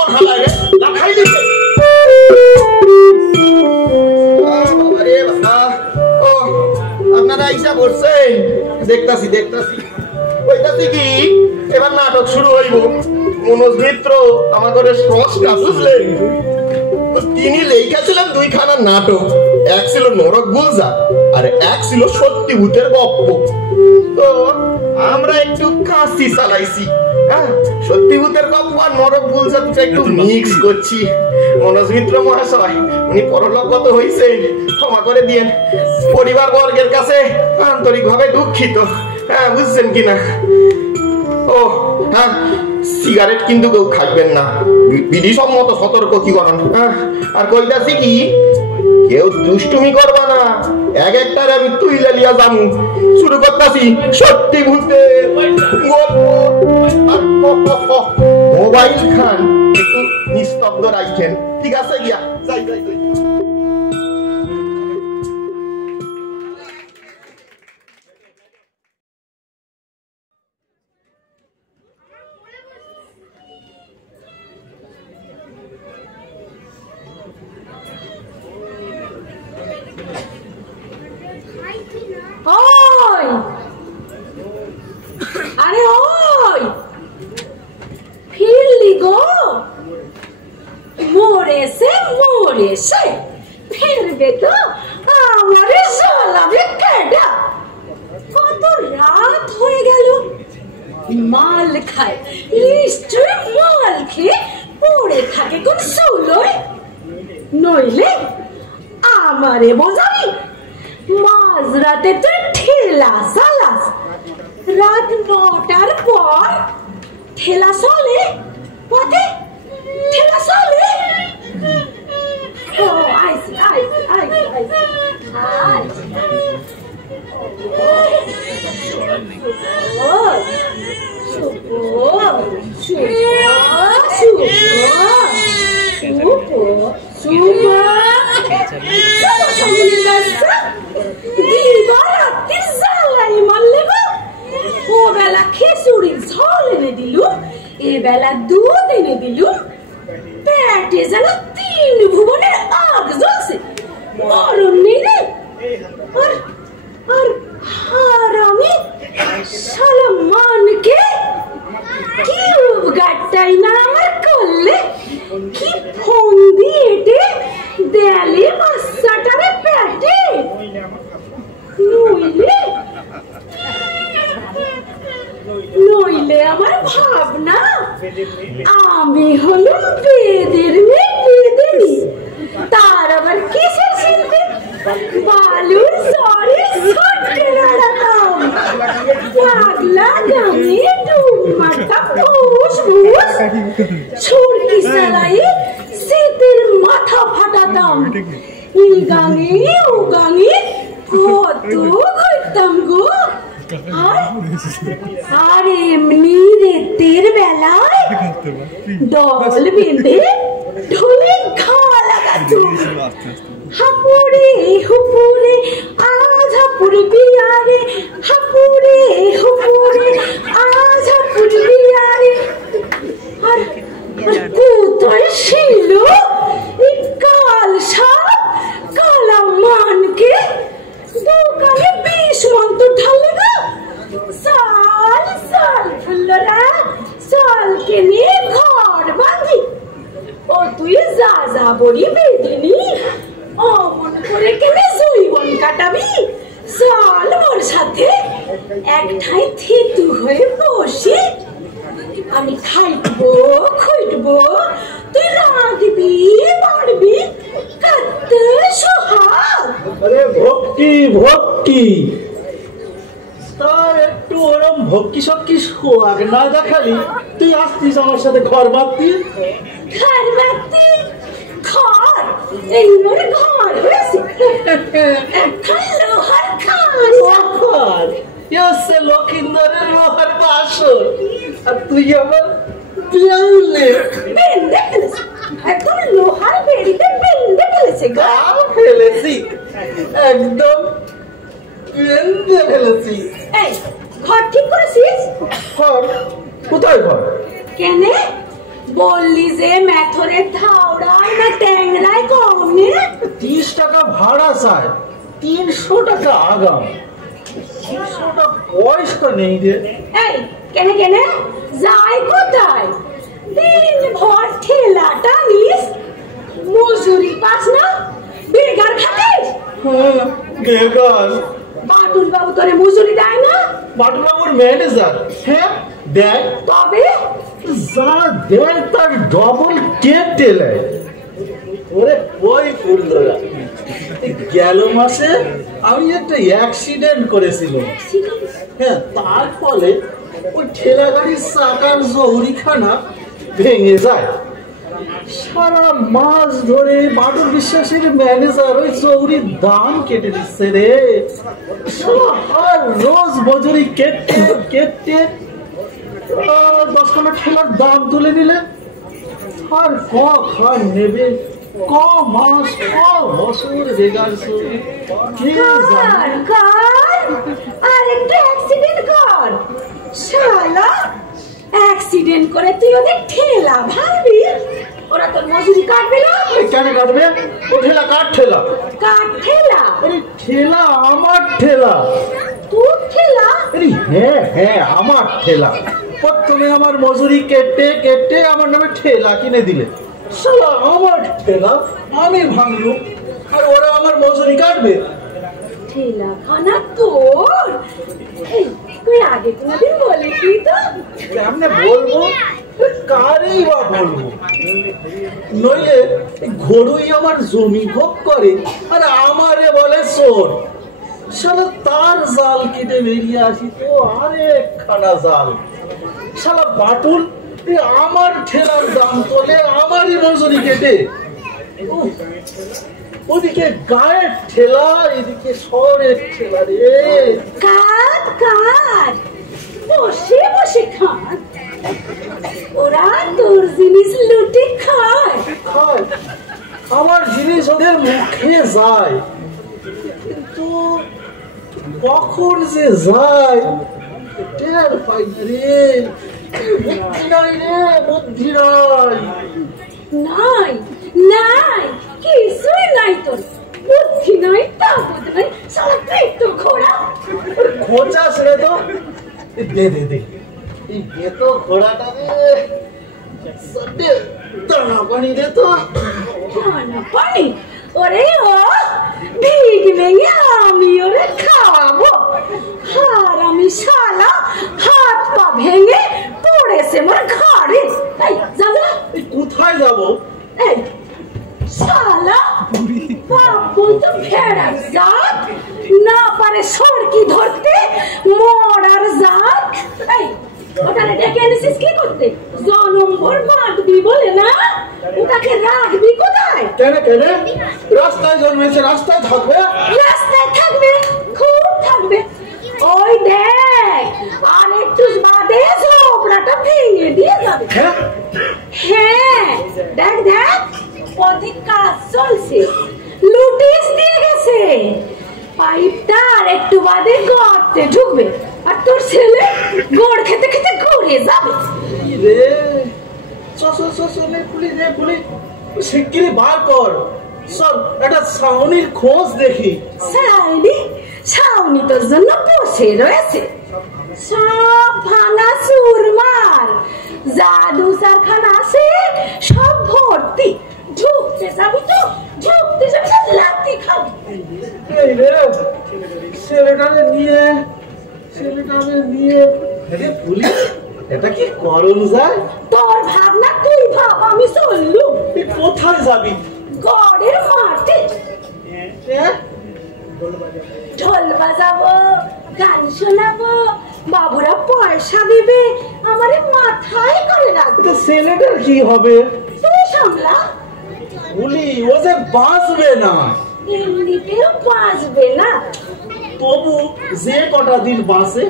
কেমন হালায় রে না খাইলি বাবারে বাবা ও আপনারা আইসা বলছেন দেখতাছি কইতাছি কি এবার নাটক শুরু হইব মনোজ মিত্র আমাদের স্রষ্টা বুঝলেন তিনি লেখাছিলেন দুইখানা নাটক এক ছিল নরক গুলজা আর এক ছিল সত্যি ভূতের গপ্প তো আমরা একটু কাশি চালাইছি সত্যি ভূতের গপ্প আর নরক গুলজা দুটো একটু মিক্স করছি মনোজ মিত্র মহাশয় উনি পরলোকগত হইছেন ক্ষমা করে দিয়েন পরিবার বর্গের কাছে আন্তরিকভাবে দুঃখিত বুঝছেন কিনা ও হ্যাঁ সিগারেট কিন্তু কেউ খাইবেন না বিধিসম্মত সতর্ক কি করেন আর কইতাছি কি কেউ দুষ্টুমি করবা না এক একটার আমি তুইলা লিয়া যামু শুরু করতাছি সত্যি ভূতে মোবাইল খান একটু নিস্তব্ধ রাখেন ঠিক আছে গিয়া যাই মাল খায় নিশ্চয় মাল খেয়ে পড়ে থাকে কোন সুলোয় নইলে আমারে বোঝাবি মাঝরাতে তুই ঠেলা চালাস রাত 9টার পর ঠেলা চলে পথে ঠেলা চলে ও আইসি এবেলা দুধ এনে দিলু পেটে যেন 3 ভুবনের আগ জ্বলছে মরণ নেই রে আর হারামি শালা মানকে কি উপগাটাই না আমার করলে কি ফোন দিয়ে দেয়ালে বাচ্চাটারে পেটে নইলে আমার ভাবনা আমি হলাম বেদের মেয়ে বেদেনি তার আবার কিসের চিনতে বালুর সরে ছটকে নাড়াতাম পাগলা গানে ডুব মারতাম ভুস ছুরকি চালাই শীতের মাথা ফাটাতাম এই গানে ও গানে কত ঘুরতাম গো আর এমনি রাতের বেলায় দল বেঁধে ঢোলে ঘা লাগাতুম হাপুরে হুপুরে আজ হাপুর বিয়ারে হাপুরে হুপুরে আজ হাপুর বিয়ারে আর কোথায় ছিল এই কাল সাপ কালা মানকে দোকানে 20 মন্ত্র ঢালে গো সাল ফুলরা সালকে নিয়ে ঘর বাঁধি ও তুই যা বলি বেদিনী অমন করে কেনে জৈবন কাটাবি চল মোর সাথে এক ঠাই থিতু হয়ে বসি আমি খাইবো খুঁটবো তুই রাঁধবি বাড়বি কত সোহাগ আরে ভক্তি তার একটু ওরম ভক্তি শক্তি সোহাগ না দেখালি তুই আসতিস আমার সাথে ঘর বাঁধতি ঘর এই মোর ঘর হয়েছে এখন লোহার খান এসে লক্ষিন্দরের লোহার বাসর আর তুই আবার পিয়াউলে বেঁধে ফেলেছে এখন লোহার বেড়িতে বেঁধে ফেলেছে গা ফেলেছি একদম বেঁধে ফেলেছি এই ঘর ঠিক করেছিস ঘর কোথায় ঘর কেনে বললি যে মেথরের থাওড়ায় না ট্যাংরায় কমে 30 টাকা ভাড়া চায়, 300 টাকা আগাম। 300 টাকা পয়সা নেই রে। এই কেনে কেনে যাই কোথায়? দিন ভর ঠেলাটা নিস, মজুরি পাস না, বেকার খাটিস। হ্যাঁ, বেকার। বাটুল বাবু তোরে মজুরি দেয় না? বাটুল বাবুর ম্যানেজার। হ্যাঁ দেয়, তবে যা দেয় তার ডবল কেটে নেয়। ওরে ওই ফুলরা, গেল মাসে আমি একটা অ্যাক্সিডেন্ট করেছিলাম। হ্যাঁ, তার ফলে ওই ঠেলা গাড়ির চাকার জৌরিখানা ভেঙে যায়। সারা মাস ধরে বাটুল বিশ্বাসের ম্যানেজার ওই জৌরির দাম কেটে দিচ্ছে রে। আর রোজ মজুরি কেটে কেটে 10 ঠেলার দাম তুলে নিলে আর কখন নেবে? ক মাস ক বছর বেগার আর একটু অ্যাক্সিডেন্ট কর শালা। অ্যাক্সিডেন্ট করে তুই ওদের ঠেলা ভাবি, ওরা তোর মজুরি কাটবে না? কেন কাটবে? ও ঠেলা কার ঠেলা? কার ঠেলা? আরে ঠেলা আমার ঠেলা। তোর ঠেলা? আরে হ্যাঁ হ্যাঁ, আমার ঠেলা। প্রথমে আমার মজুরি কেটে কেটে আমার নামে ঠেলা কিনে দিলে। শালা আমার ঠেলা আমি ভাঙলুম, আর ওরা আমার মজুরি কাটবে। ঠেলা খানা তোর? এই তুই আগে কোনদিন বলিসনি তো? কেমনে বলবো, কারেই বা বলবো? নইলে ঘড়ুই আমার জমি ভোগ করে আর আমারে বলে চোর। শালা তার জাল কেটে বেরিয়ে আসি তো আরেক খানা জাল। শালা বাটুল আমার ঠেলার দাম তোলে, আমারই মজুরি কেটে। ওদিকে গায়ের ঠেলা, এদিকে শহরের ঠেলা রে। কাট কাট, বসে বসে খাট। ওরা তোর জিনিস লুটে খায়। আমার জিনিস ওদের মুখে যায়, কিন্তু কখন যে যায় টের পাই না রে। বুদ্ধি নাই রে, বুদ্ধি নাই। নাই নাই, কিছুই নাই তোর। বুদ্ধি নাই, তা বুদ্ধি নাই, সারা পেট ঘোড়া। খোঁচা ছেড়ে তো দে দে দে, এই দে তো ঘোড়াটা রে। দানা পানি দে তো। দানা পানি? ওরে ও ভিগ ভেঙে আমি ওরে খাওয়াবো। আর আমি শালা হাত পা ভেঙে পড়েছে মোর ঘরে। এই যা যা। এই কোথায় যাবো? এই শালা বাবু তো ফেরার জাত, না পারে সরকি ধরতে মরার জাত। এই ওটাকে ডেকে এনেছিস কি করতে? জনম ভর বাঁধবি বলে না? ওটাকে রাখবি কোথায়? কেন কেন? রাস্তায় জন্মেছে, রাস্তায় থাকবে। রাস্তায় থাকবে, খুব থাকবে। ওই দেখ, আর একটু বাদে ঝোপড়াটা ভেঙে দিয়ে যাবে। হ্যাঁ দেখ দেখ, অধিক কাজ চলছে, লুটিস দিয়ে গেছে। পাইপটা আর একটু বাদে গর্তে ঢুকবে, আর তোর ছেলে গড় খেতে খেতে গড়ে যাবে। রে পুলি শিগগিরি বার কর। চল একটা ছাউনির খোঁজ দেখি। ছাউনি তোর জন্য বসে রয়েছে, সব ভাঙা চুরমার, জাদু কারখানা আছে সব ভর্তি। ঢুকতে যাবি তো, ঢুকতে যাবি তো লাথি খাবি। এই রে ছেলেটাকে নিয়ে আরে পুলি, এটা কি করণ যায়? তোর ভাবনা তুই ভাব, আমি চললু। তুই কোথায় যাবি? গড়ের মাঠে ঢোল বাজাবো, গান শোনাবো, বাবুরা পয়সা দেবে, আমারে মাথায় করে রাখবে। ছেলেটার কি হবে? তুই সামলা। পুলি ও যে বাঁচবে না। এমনিতেও বাঁচবে না। তবু যে কটা দিন বাঁচে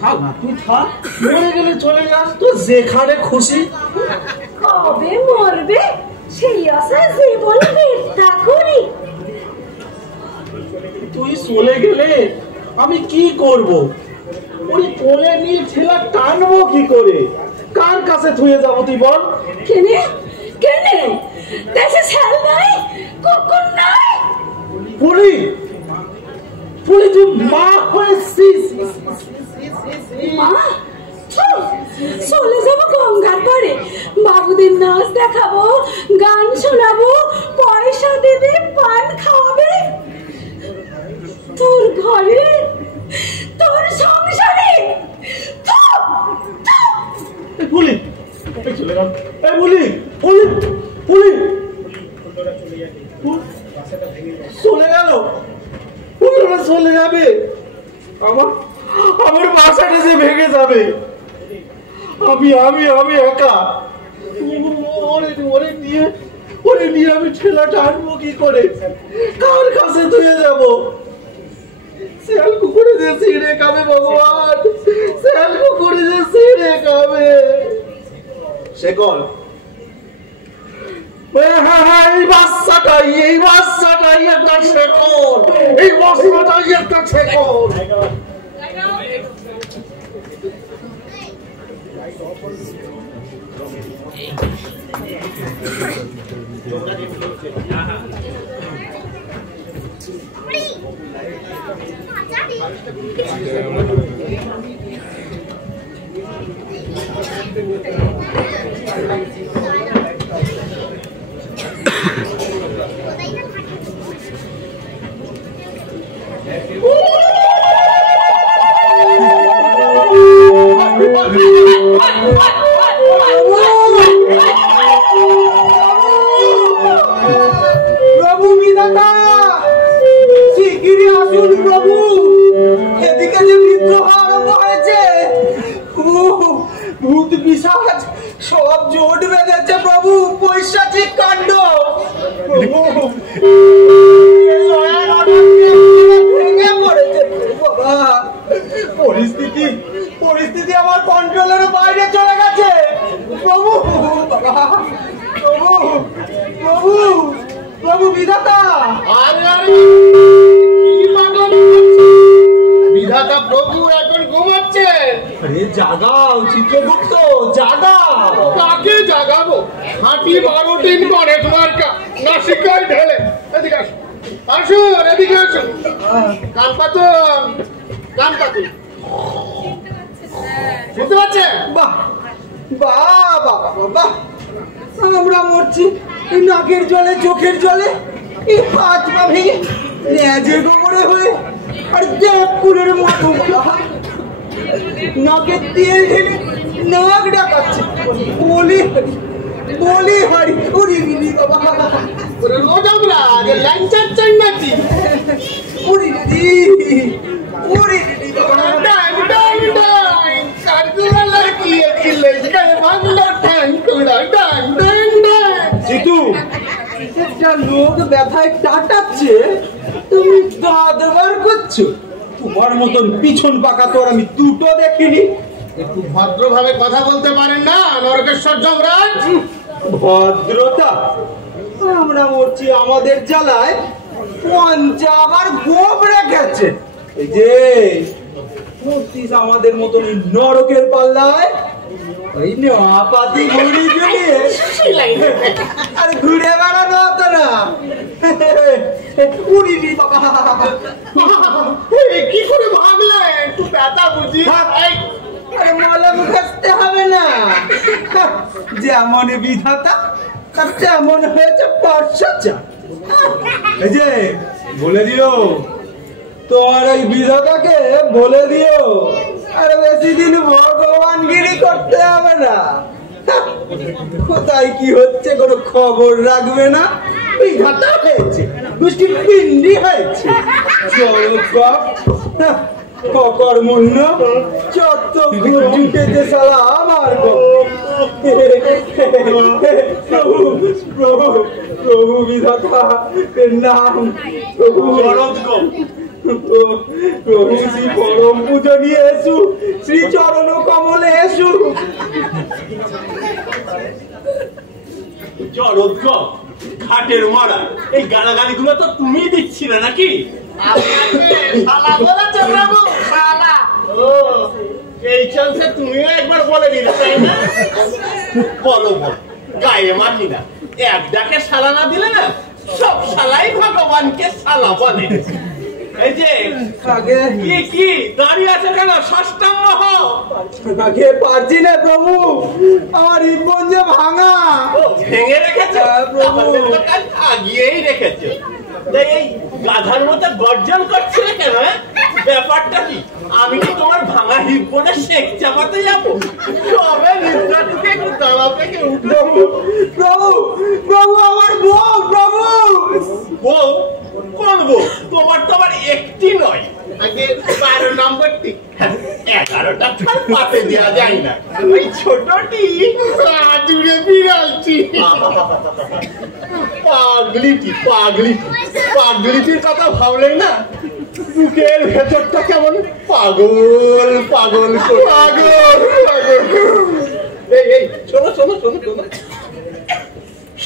থাক না, তুই থাক, মরে গেলে চলে যাস তো যেখানে খুশি। কবে মরবে সেই আশা জীবন বৃথা করি। তুই চলে গেলে আমি কি করব? ওই কোলে নিয়ে ঠেলা টানবো কি করে? কার কাছে থুয়ে যাবো তুই বল? কেনে কেনে দেশে ছাল নাই, কুকুর নাই। পুলি পুলি তুই মা হয়েছিস? মা চলে যাবো গঙ্গার পরে, বাবুদের নাচ দেখাবো, গান শোনাবো, পয়সা দেবে, পান খাওয়াবে। তোর ঘরে, তোর সংসারে পুলি চলে গেল। এই পুলি পুলি পুলি চলে গেল। চলে যাবে, আমার আমার বাসাটা যে ভেঙে যাবে। আমি আমি আমি একা। ওরে নিয়ে আমি ঠেলাটা আনবো কি করে? কার কাছে ধুয়ে যাবো? শিয়াল কুকুরে যে ছিঁড়ে খাবে ভগবান, শিয়াল কুকুরে যে ছিঁড়ে খাবে। শেকল এই বাচ্চাটাই একটা শেকল, এই বাচ্চাটাই একটা শেকল। প্রভু বিধাতা, শিগগিরই আসুন প্রভু, এদিকে যে বিদ্রোহ আরম্ভ হয়েছে। ভূত পিশাচ সব জোট বেঁধেছে প্রভু, পৈশাচিক কাণ্ড। ভেঙে পড়েছে বাবা, পরিস্থিতি আমার কন্ট্রোলের বাইরে চলে গেছে প্রভু। বাবা প্রভু প্রভু প্রভু বিধাতা। বিধাতা প্রভু এখন ঘুমাচ্ছে। আরে জাগাও চিত্রগুপ্ত, জাগাও। কাকে জাগাবো? হাঁটি 12 দিন পরে তোমার নাসিকায় ঢেলে। এদিকে আসুন, আসুন এদিকে আসুন। কান পাতুন, কান পাতুন। শুনতে পাচ্ছেন? বাহ বাহ বাহ বাহ, আমরা মরছি এই নাকের জলে, চোখের জলে, এই হাত পা ভেঙে লেজে গোবরে হয়ে, আর দেবপুরের মতো নাকের তেল ঢেলে নাক ডাকাচ্ছে। বলি হারি উড়ি দিদি বাবা, রোজ আমরা লাঞ্চার চাই নাকি? উড়ি দিদি উড়ি দিদি বাবা। একটা লোক ব্যথায় টাটাচ্ছে, তুমি দাঁত বার করছো। তোমার মতন পিছন পাকা তো আমি দুটো দেখিনি। একটু ভদ্রভাবে কথা বলতে পারেন না নরকেশ্বর যমরাজ? ভদ্রতা? আমরা মরছি আমাদের জ্বালায়, পঞ্চা আবার গোপ রেখেছে। এই যে মূর্তিস আমাদের মতন নরকের পাল্লায়, ওই নেওয়াপাতি ঘুরি ঝুলিয়ে আর ঘুরে বেড়ানো হতো না। উড়িনি বাবা। কি করে ভাবলে? একটু ব্যথা বুঝি। আরে মলম ঘাসতে হবে না, যেমন বিধাতা তেমন হয়েছে পর্ষা। এই যে বলে দিও তোমার এই বিধাতাকে, বলে দিও আর বেশি দিন ভগবানগিরি করতে হবে না। কোথায় কি হচ্ছে কোনো খবর রাখবে না। বিধাতা হয়েছে, দুষ্টির পিন্ডি হয়েছে, কর্মণ্য চত্ব জুটেছে সালা আমার। প্রভু প্রভু প্রভু বিধাতা নাম প্রভু, প্রভু শ্রী পরম পূজনীয় এসু, শ্রী চরণ কমলে এসু। জড়োদ্গ ঘাটের মরা, এই গালাগালি গুলো তো তুমি দিচ্ছিলে নাকি? এই চান্সে তুমিও একবার বলে দিলে, তাই না? বলো বল, গায়ে মাটি না, এক ডাকে শালা না দিলে না সব শালাই ভগবানকে শালা বলে। এই যে আগে কি দাঁড়িয়ে আছে কেন? সাষ্টাঙ্গ হও। আগে পারছি না প্রভু, আমার রিপন যে ভাঙা। ভেঙে রেখেছো? প্রভু আগিয়েই রেখেছো। এই গাধার মতো গর্জন করছিলে কেন? ব্যাপারটা কি? আমি কি তোমার ভাঙা রিপনে শেখ চাপাতে যাবো? সবে নিদ্রা থেকে একটু দাঁড়া থেকে উঠে। প্রভু প্রভু আমার বউ, প্রভু বউ? কোন বউ? তোমার তো আবার একটি নয়, আগে 12 নম্বরটি। 11টা ছাড় পাতে দেওয়া যায় না, ওই ছোটটি জুড়ে বিড়ালটি। পাগলিটির কথা ভাবলেই না বুকের ভেতরটা কেমন পাগল পাগল পাগল পাগল। এই শোনো শোনো শোনো শোনো,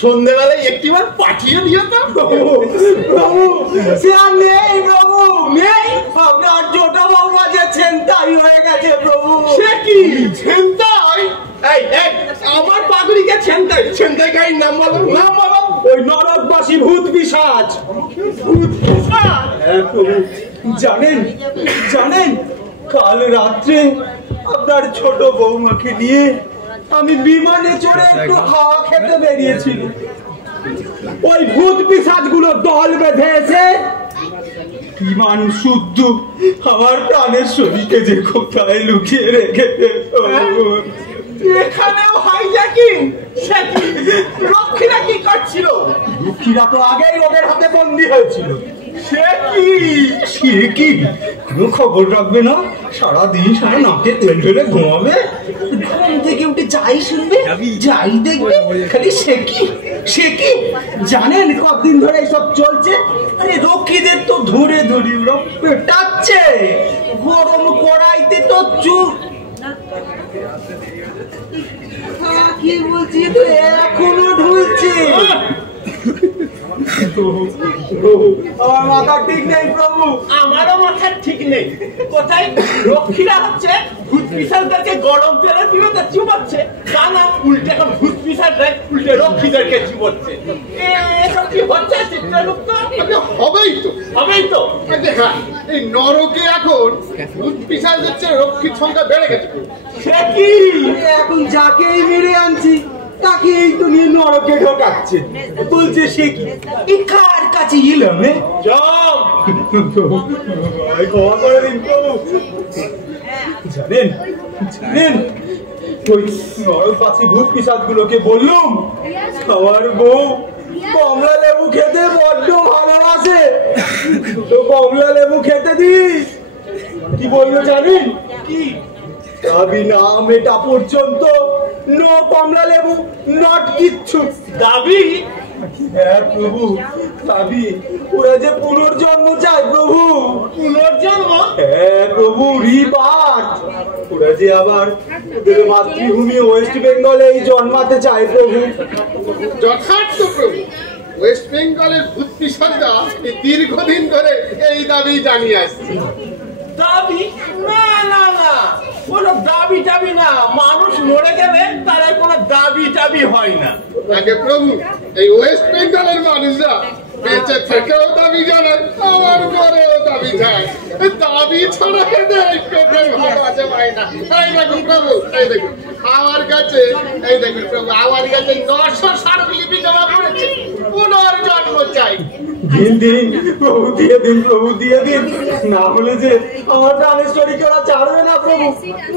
সন্ধ্যেবেলায় একটিবার পাঠিয়ে দিও তো। প্রভু সে আর নেই, প্রভু নেই। আপনার ছোট বৌমা যে ছেনতাই হয়ে গেছে প্রভু। সে কি ছেনতাই? এই আমার পাগলিকে ছেনতাই গাড়ির নাম বলো, নাম বলো। ওই নরকবাসী ভূত পিশাচ। ভূত পিশাচ? হ্যাঁ প্রভু, জানেন জানেন কাল রাত্রে আপনার ছোট বৌমাকে নিয়ে আমি বিমানে চড়ে একটু হাওয়া খেতে বেরিয়েছিল। ওই ভূত পিশাচ গুলো দল বেঁধে এসে বিমান শুদ্ধ আমার প্রাণের শরীরকে যে কোথায় লুকিয়ে রেখেছে। এখানেও হাইজ্যাকিং? লক্ষ্মীরা কি করছিল? লক্ষ্মীরা তো আগেই ওদের হাতে বন্দী হয়েছিল। সে কি কোনো খবর রাখবে না, সারাদিন সারা নাকে তেল ঢেলে ঘুমাবে, ঘুম থেকে উঠে যাই শুনবে যাই দেখবে খালি সে কি জানেন কতদিন ধরে এসব চলছে? আরে রক্ষীদের তো ধরে ধরে ওরা পেটাচ্ছে, গরম কড়াইতে তো চুপ কি বলছি তো এখনো ঢুলছে। আমার মাথা ঠিক নেই প্রভু। আমারও মাথার ঠিক নেই। কোথায় রক্ষীরা হচ্ছে ভূত পিশাচদেরকে গরম তেলের বিরুদ্ধে চুবাচ্ছে, তা না উল্টে এখন ভূত পিশাচরা উল্টে রক্ষীদেরকে চুবাচ্ছে। এসব কি হচ্ছে চিত্রগুপ্ত? হবেই তো। হ্যাঁ, এই নরকে এখন ভূত পিশাচদের চেয়ে রক্ষীর সংখ্যা বেড়ে গেছে। সে কি? এখন যাকেই মেরে আনছি তাকে এই তো নিয়ে নরকে ঢোকাচ্ছে, বলছে সে কি এই কার কাছে এলাম? ক্ষমা করে দিন প্রভু। জানেন জানেন ওই নরকবাসী ভূত পিশাচ গুলোকে বললুম আমার বউ কমলা লেবু খেতে বড্ড ভালোবাসে, তো কমলা লেবু খেতে দিস। কি বললো জানেন? কি দাবি না মেটা পর্যন্ত নো কমলা লেবু, নট কিচ্ছু। দাবি? হ্যাঁ প্রভু দাবি। ওরা যে পুনর্জন্ম চায় প্রভু। পুনর্জন্ম? হ্যাঁ প্রভু, রিবার্থ। ওরা যে আবার ওদের মাতৃভূমি ওয়েস্ট বেঙ্গলেই জন্মাতে চায় প্রভু। যথার্থ প্রভু, ওয়েস্ট বেঙ্গলের ভূত পিশাচরা দীর্ঘদিন ধরে এই দাবি জানিয়ে আসছে। দাবি? না না না, কোনো দাবি টাবি না। মানুষ মরে গেলে তার কোনো দাবি টাবি হয় না। আগে প্রভু, এই ওয়েস্ট বেঙ্গলের মানুষরা বেঁচে থেকেও দাবি জানায়, আমার পরেও দাবি যায়। দাবি ছাড়া এই পেটের ভালো আছে ভাই না। এই দেখুন প্রভু, এই দেখুন আমার কাছে, এই দেখুন প্রভু আমার কাছে 900 স্মারকলিপি জমা পড়েছে। পুনর্জন্ম চাই। দিন প্রভু, দিয়ে দিন প্রভু, দিয়ে দিন। না হলে যে আমার প্রাণের শরীরকে ওরা ছাড়বে না প্রভু।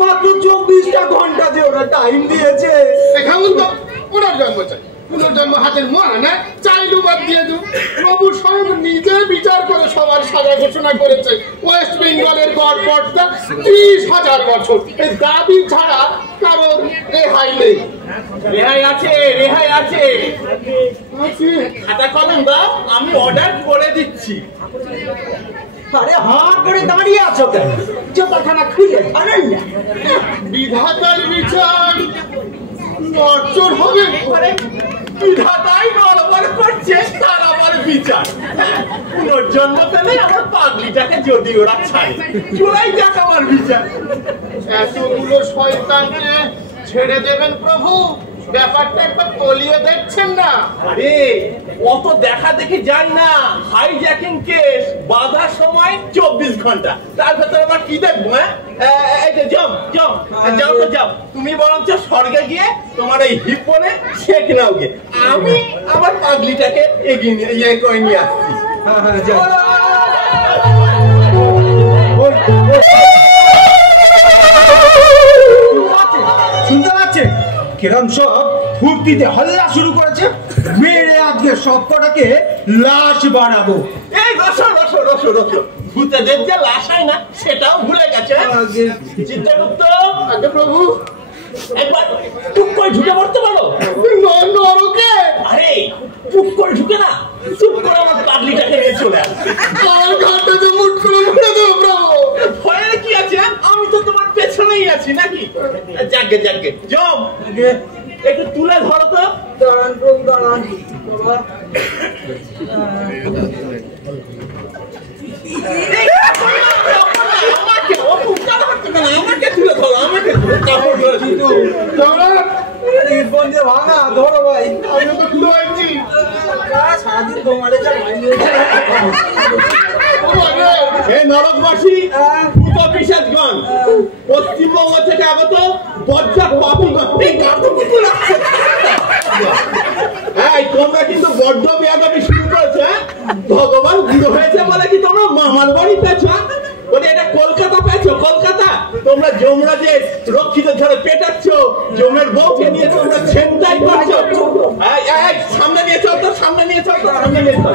মাত্র 24টা ঘন্টা যে ওরা টাইম দিয়েছে। দেখুন তো, পুনর্জন্ম চাই। পুনর্জন্ম হাতের মরা না, চাইলু বাদ দিয়ে দিন। প্রভু স্বয়ং নিজে বিচার করে সবার সাজা ঘোষণা করেছে। ওয়েস্ট বেঙ্গলের গড়পড়তা 30,000 বছর। এই দাবি ছাড়া কারোর রেহাই নেই। রেহাই আছে, রেহাই আছে। খাতা কলম দাও, আমি অর্ডার করে দিচ্ছি। আরে হাঁ করে দাঁড়িয়ে আছো কেন? চোপাখানা খুলে আনেন না। বিধাতার বিচার নড়চড় হবে। বিধাতাই নড়বড় করছে, তার আবার বিচার। পুনর্জন্ম পেলে আমার পাগলিটাকে যদি ওরা ছাড়ে, চোরাই যাক আমার বিচার। এতগুলো শয়তানকে ছেড়ে দেবেন প্রভু? ব্যাপারটা একটা তলিয়ে দেখছেন না? আরে অত দেখা দেখে যাই না, হাইজ্যাকিং কেস বাধার সময় 24 ঘন্টা, তার ভেতরে আবার কি দেখবো? যাও তো যাও, তুমি বরঞ্চ স্বর্গে গিয়ে তোমার এই হিপ পরে শেখ নাও গে, আমি আমার পাগলিটাকে এগিয়ে নিয়ে করে নিয়ে আসছি। শুনতে পাচ্ছে কিরম সব ফুর্তিতে হল্লা শুরু করেছে? মেরে আজকে সব কটাকে লাশ বানাবো। এই রসো রসো রসো রসো, ভূতেদের যে লাশ হয় না সেটাও ভুলে গেছে। চিত্রগুপ্ত, আগে প্রভু একবার চুপ করে ঢুকে পড়তে পারো? নরকে আরে চুপ করে ঢুকে না, চুপ করে আমার পাগলিটাকে নিয়ে চলে আসছে। আর ঘাটটাতে মুট করে মুড়ে দেবো প্রভু। ভয়ের কি আছে? আমি তো তোমার পেছনেই আছি নাকি? যাকে যাকে জম একটু তুলে ধরো তো। দাঁড়ান প্রভু দাঁড়ান। আমাকে তুলে ধরো, আমাকে কাপড় ধরে ভাঙা ধরো ভাই। আমি তো খুলে পাচ্ছি সারাদিন তোমারে যা হে নরকবাসী, ভূত পিশাচগণ, পশ্চিমবঙ্গ থেকে আগত বজ্জাত পাপীগণ, এই কাঠপুতুল আছে। হ্যাঁ, তোমরা কিন্তু বড্ড বেয়াদবি শুরু করেছো। ভগবান বুড়ো হয়েছে বলে কি তোমরা মামার বাড়ি পেয়েছো? বলে এটা কলকাতা পেয়েছো? কলকাতা তোমরা যমরাজে রক্ষিত ঝড়ে পেটাচ্ছ, যমের বউকে নিয়ে তোমরা ছেনতাই করছো। সামনে নিয়ে চল তো, সামনে নিয়ে চল তো, সামনে নিয়ে চল।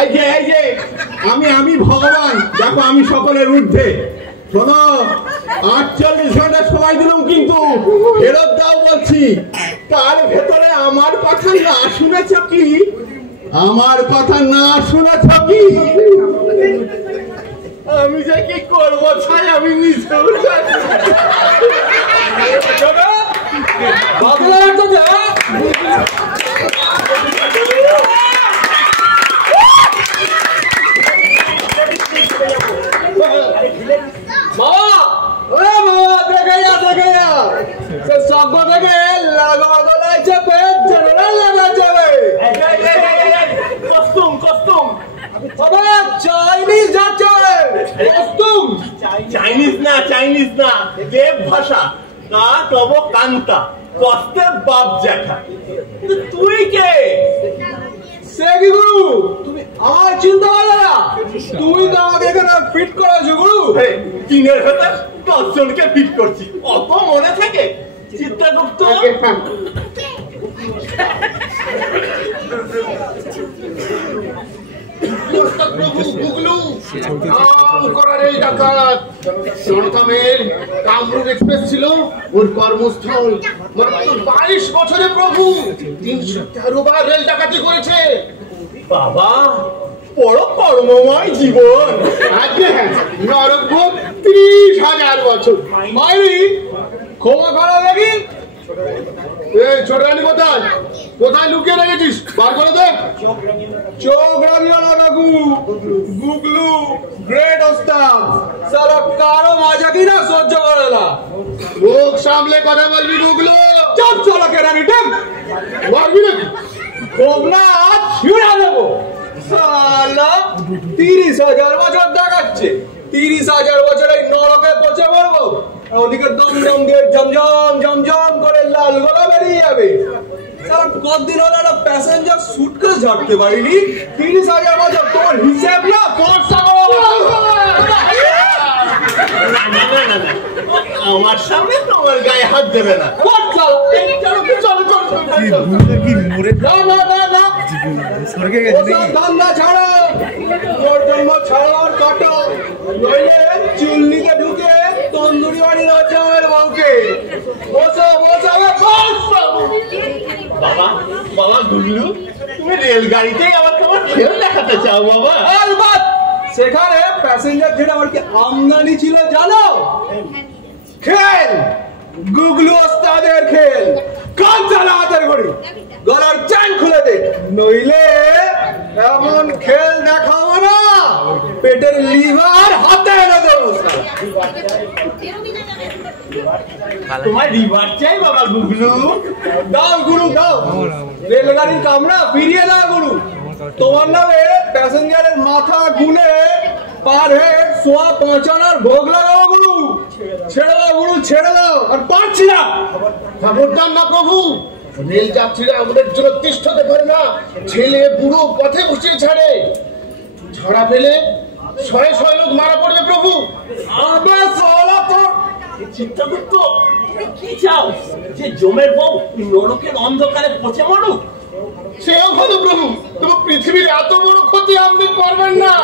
এই যে আমি ভগবান, দেখো আমি সকলের ঊর্ধ্বে। শোনো, 48 ঘন্টা সময় দিলাম, কিন্তু ফেরত দাও বলছি। তার ভেতরে আমার কথা না শুনেছ কি? আমার কথা না শুনেছ কি? আমি যে কি করবো ছাই আমি নিজেও জানি চাইনিজ না, দেব ভাষা। কা তব কান্তা কস্তে বাপ জ্যাঠা। তুই কে? সে কি গুরু? তুমি আমার চিন্তা করো না, তুমি তো আমাকে এখানে ফিট করেছো গুরু। চীনের ভেতর 10 জনকে ফিট করছি, অত মনে থাকে? চিত্রগুপ্ত, প্রভু গুগলু নাম করার এই ডাকাত জনতামের কামরূপ এক্সপ্রেস ছিল ওর কর্মস্থল। মাত্র 22 বছরে প্রভু 313 বার রেল ডাকাতি করেছে। বাবা বড় কর্মময় জীবন। আজকে নরকভোগ 30,000 বছর। মাইরি ক্ষমা করা লাগি। এই ছোট রানী কোথায় কোথায় লুকিয়ে রেখেছিস? বার করে দে। চোখ রাখিও না কাকু, গুগলু গ্রেট ওস্তাদ, সারা কারো মাজা কি না সহ্য করে না। মুখ সামলে কথা বলবি গুগলু। চপ চলো কেরানি টেম মারবি নাকি? খুব না ছিঁড়া দেবো। সালা 30,000 বছর দেখাচ্ছে, 30,000 বছর এই নরকে পচে মরবো। ওদিকে দম দম দিয়ে জমজম জমজম করে লাল গোলা বেরিয়ে যাবে। কতদিন হলো একটা প্যাসেঞ্জার সুটকেস ঝাড়তে পারিনি। 30,000 বছর তোমার হিসেব না খরচা আমার সামনে তোমার গায়ে হাত দেবে না। চুল্লিতে ঢুকে তন্দুরি বাড়ির জামাইয়ের বউকে বাবা বাবা গুগলু, তুমি রেলগাড়িতেই আবার তোমার খেল দেখাতে চাও বাবা? সেখানে প্যাসেঞ্জার যেটা আমার কি আমদানি ছিল জানো? খেল গুগলু ওস্তাদের খেল। কান চালা হাতের ঘড়ি, গলার চান খুলে দে, নইলে এমন খেল দেখাবো না পেটের লিভার হাতে এনে দেবো। তোমার রিভার চাই বাবা গুগলু। দাও গুরু দাও, রেলগাড়ির কামরা ফিরিয়ে দাও গুরু। তোমার নামে প্যাসেঞ্জারের মাথা গুনে পার হেড 5.25 আনার ভোগ লাগাও গুরু। ছেড়ে দাও গুরু, ছেড়ে দাও, আর পারছি না। খবরদার না প্রভু, রেল যাত্রীরা আমাদের জন্য তিষ্ঠতে পারে না, ছেলে বুড়ো পথে বসিয়ে ছাড়ে। ঝড়া ফেলে শয়ে শয়ে লোক মারা পড়বে প্রভু। আবে সালা তোর চিত্রগুপ্ত, তুমি কি চাও যে জমের বউ নরকের অন্ধকারে পচে মরুক? সেও ভালো প্রভু, তবু পৃথিবীর এত বড় ক্ষতি আপনি করবেন না।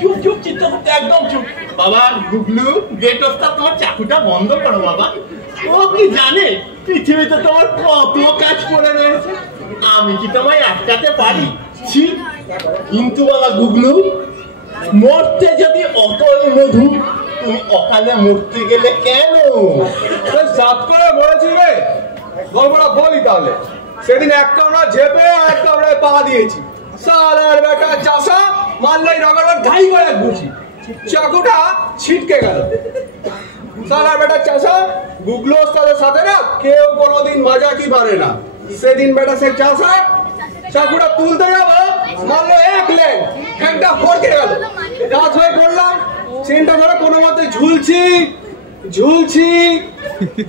চুপ চুপ চিত্রগুপ্ত, একদম চুপ। বাবা গুগলু, গেট অফটা তোমার চাকুটা বন্ধ করো বাবা। ও কি জানে পৃথিবীতে তোমার কত কাজ পড়ে রয়েছে, আমি কি তোমায় আটকাতে পারি? ছি। কিন্তু বাবা গুগলু, মরতে যদি অতল মধু, তুমি অকালে মরতে গেলে কেন? সাত করে বলেছি রে, গল্পটা বলি তাহলে। সেদিন এক কামড়া ঝেপে আর এক কামড়ায় পা দিয়েছি। সালার বেটা চাষা মাল্লাই রগড়ার ঘাই করে ঘুষি, চাকুটা ছিটকে গেল। সালার বেটা চাষা গুগলো ওস্তাদের সাথে না কেউ কোনোদিন মজা কি পারে না। সেদিন বেটা সে চাষা চাকুটা তুলতে যাবো, মারলো এক লেগ, ঠ্যাংটা ফড়কে গেল। রাত হয়ে পড়লাম, চেনটা ধরে কোনো মতে ঝুলছি ঝুলছি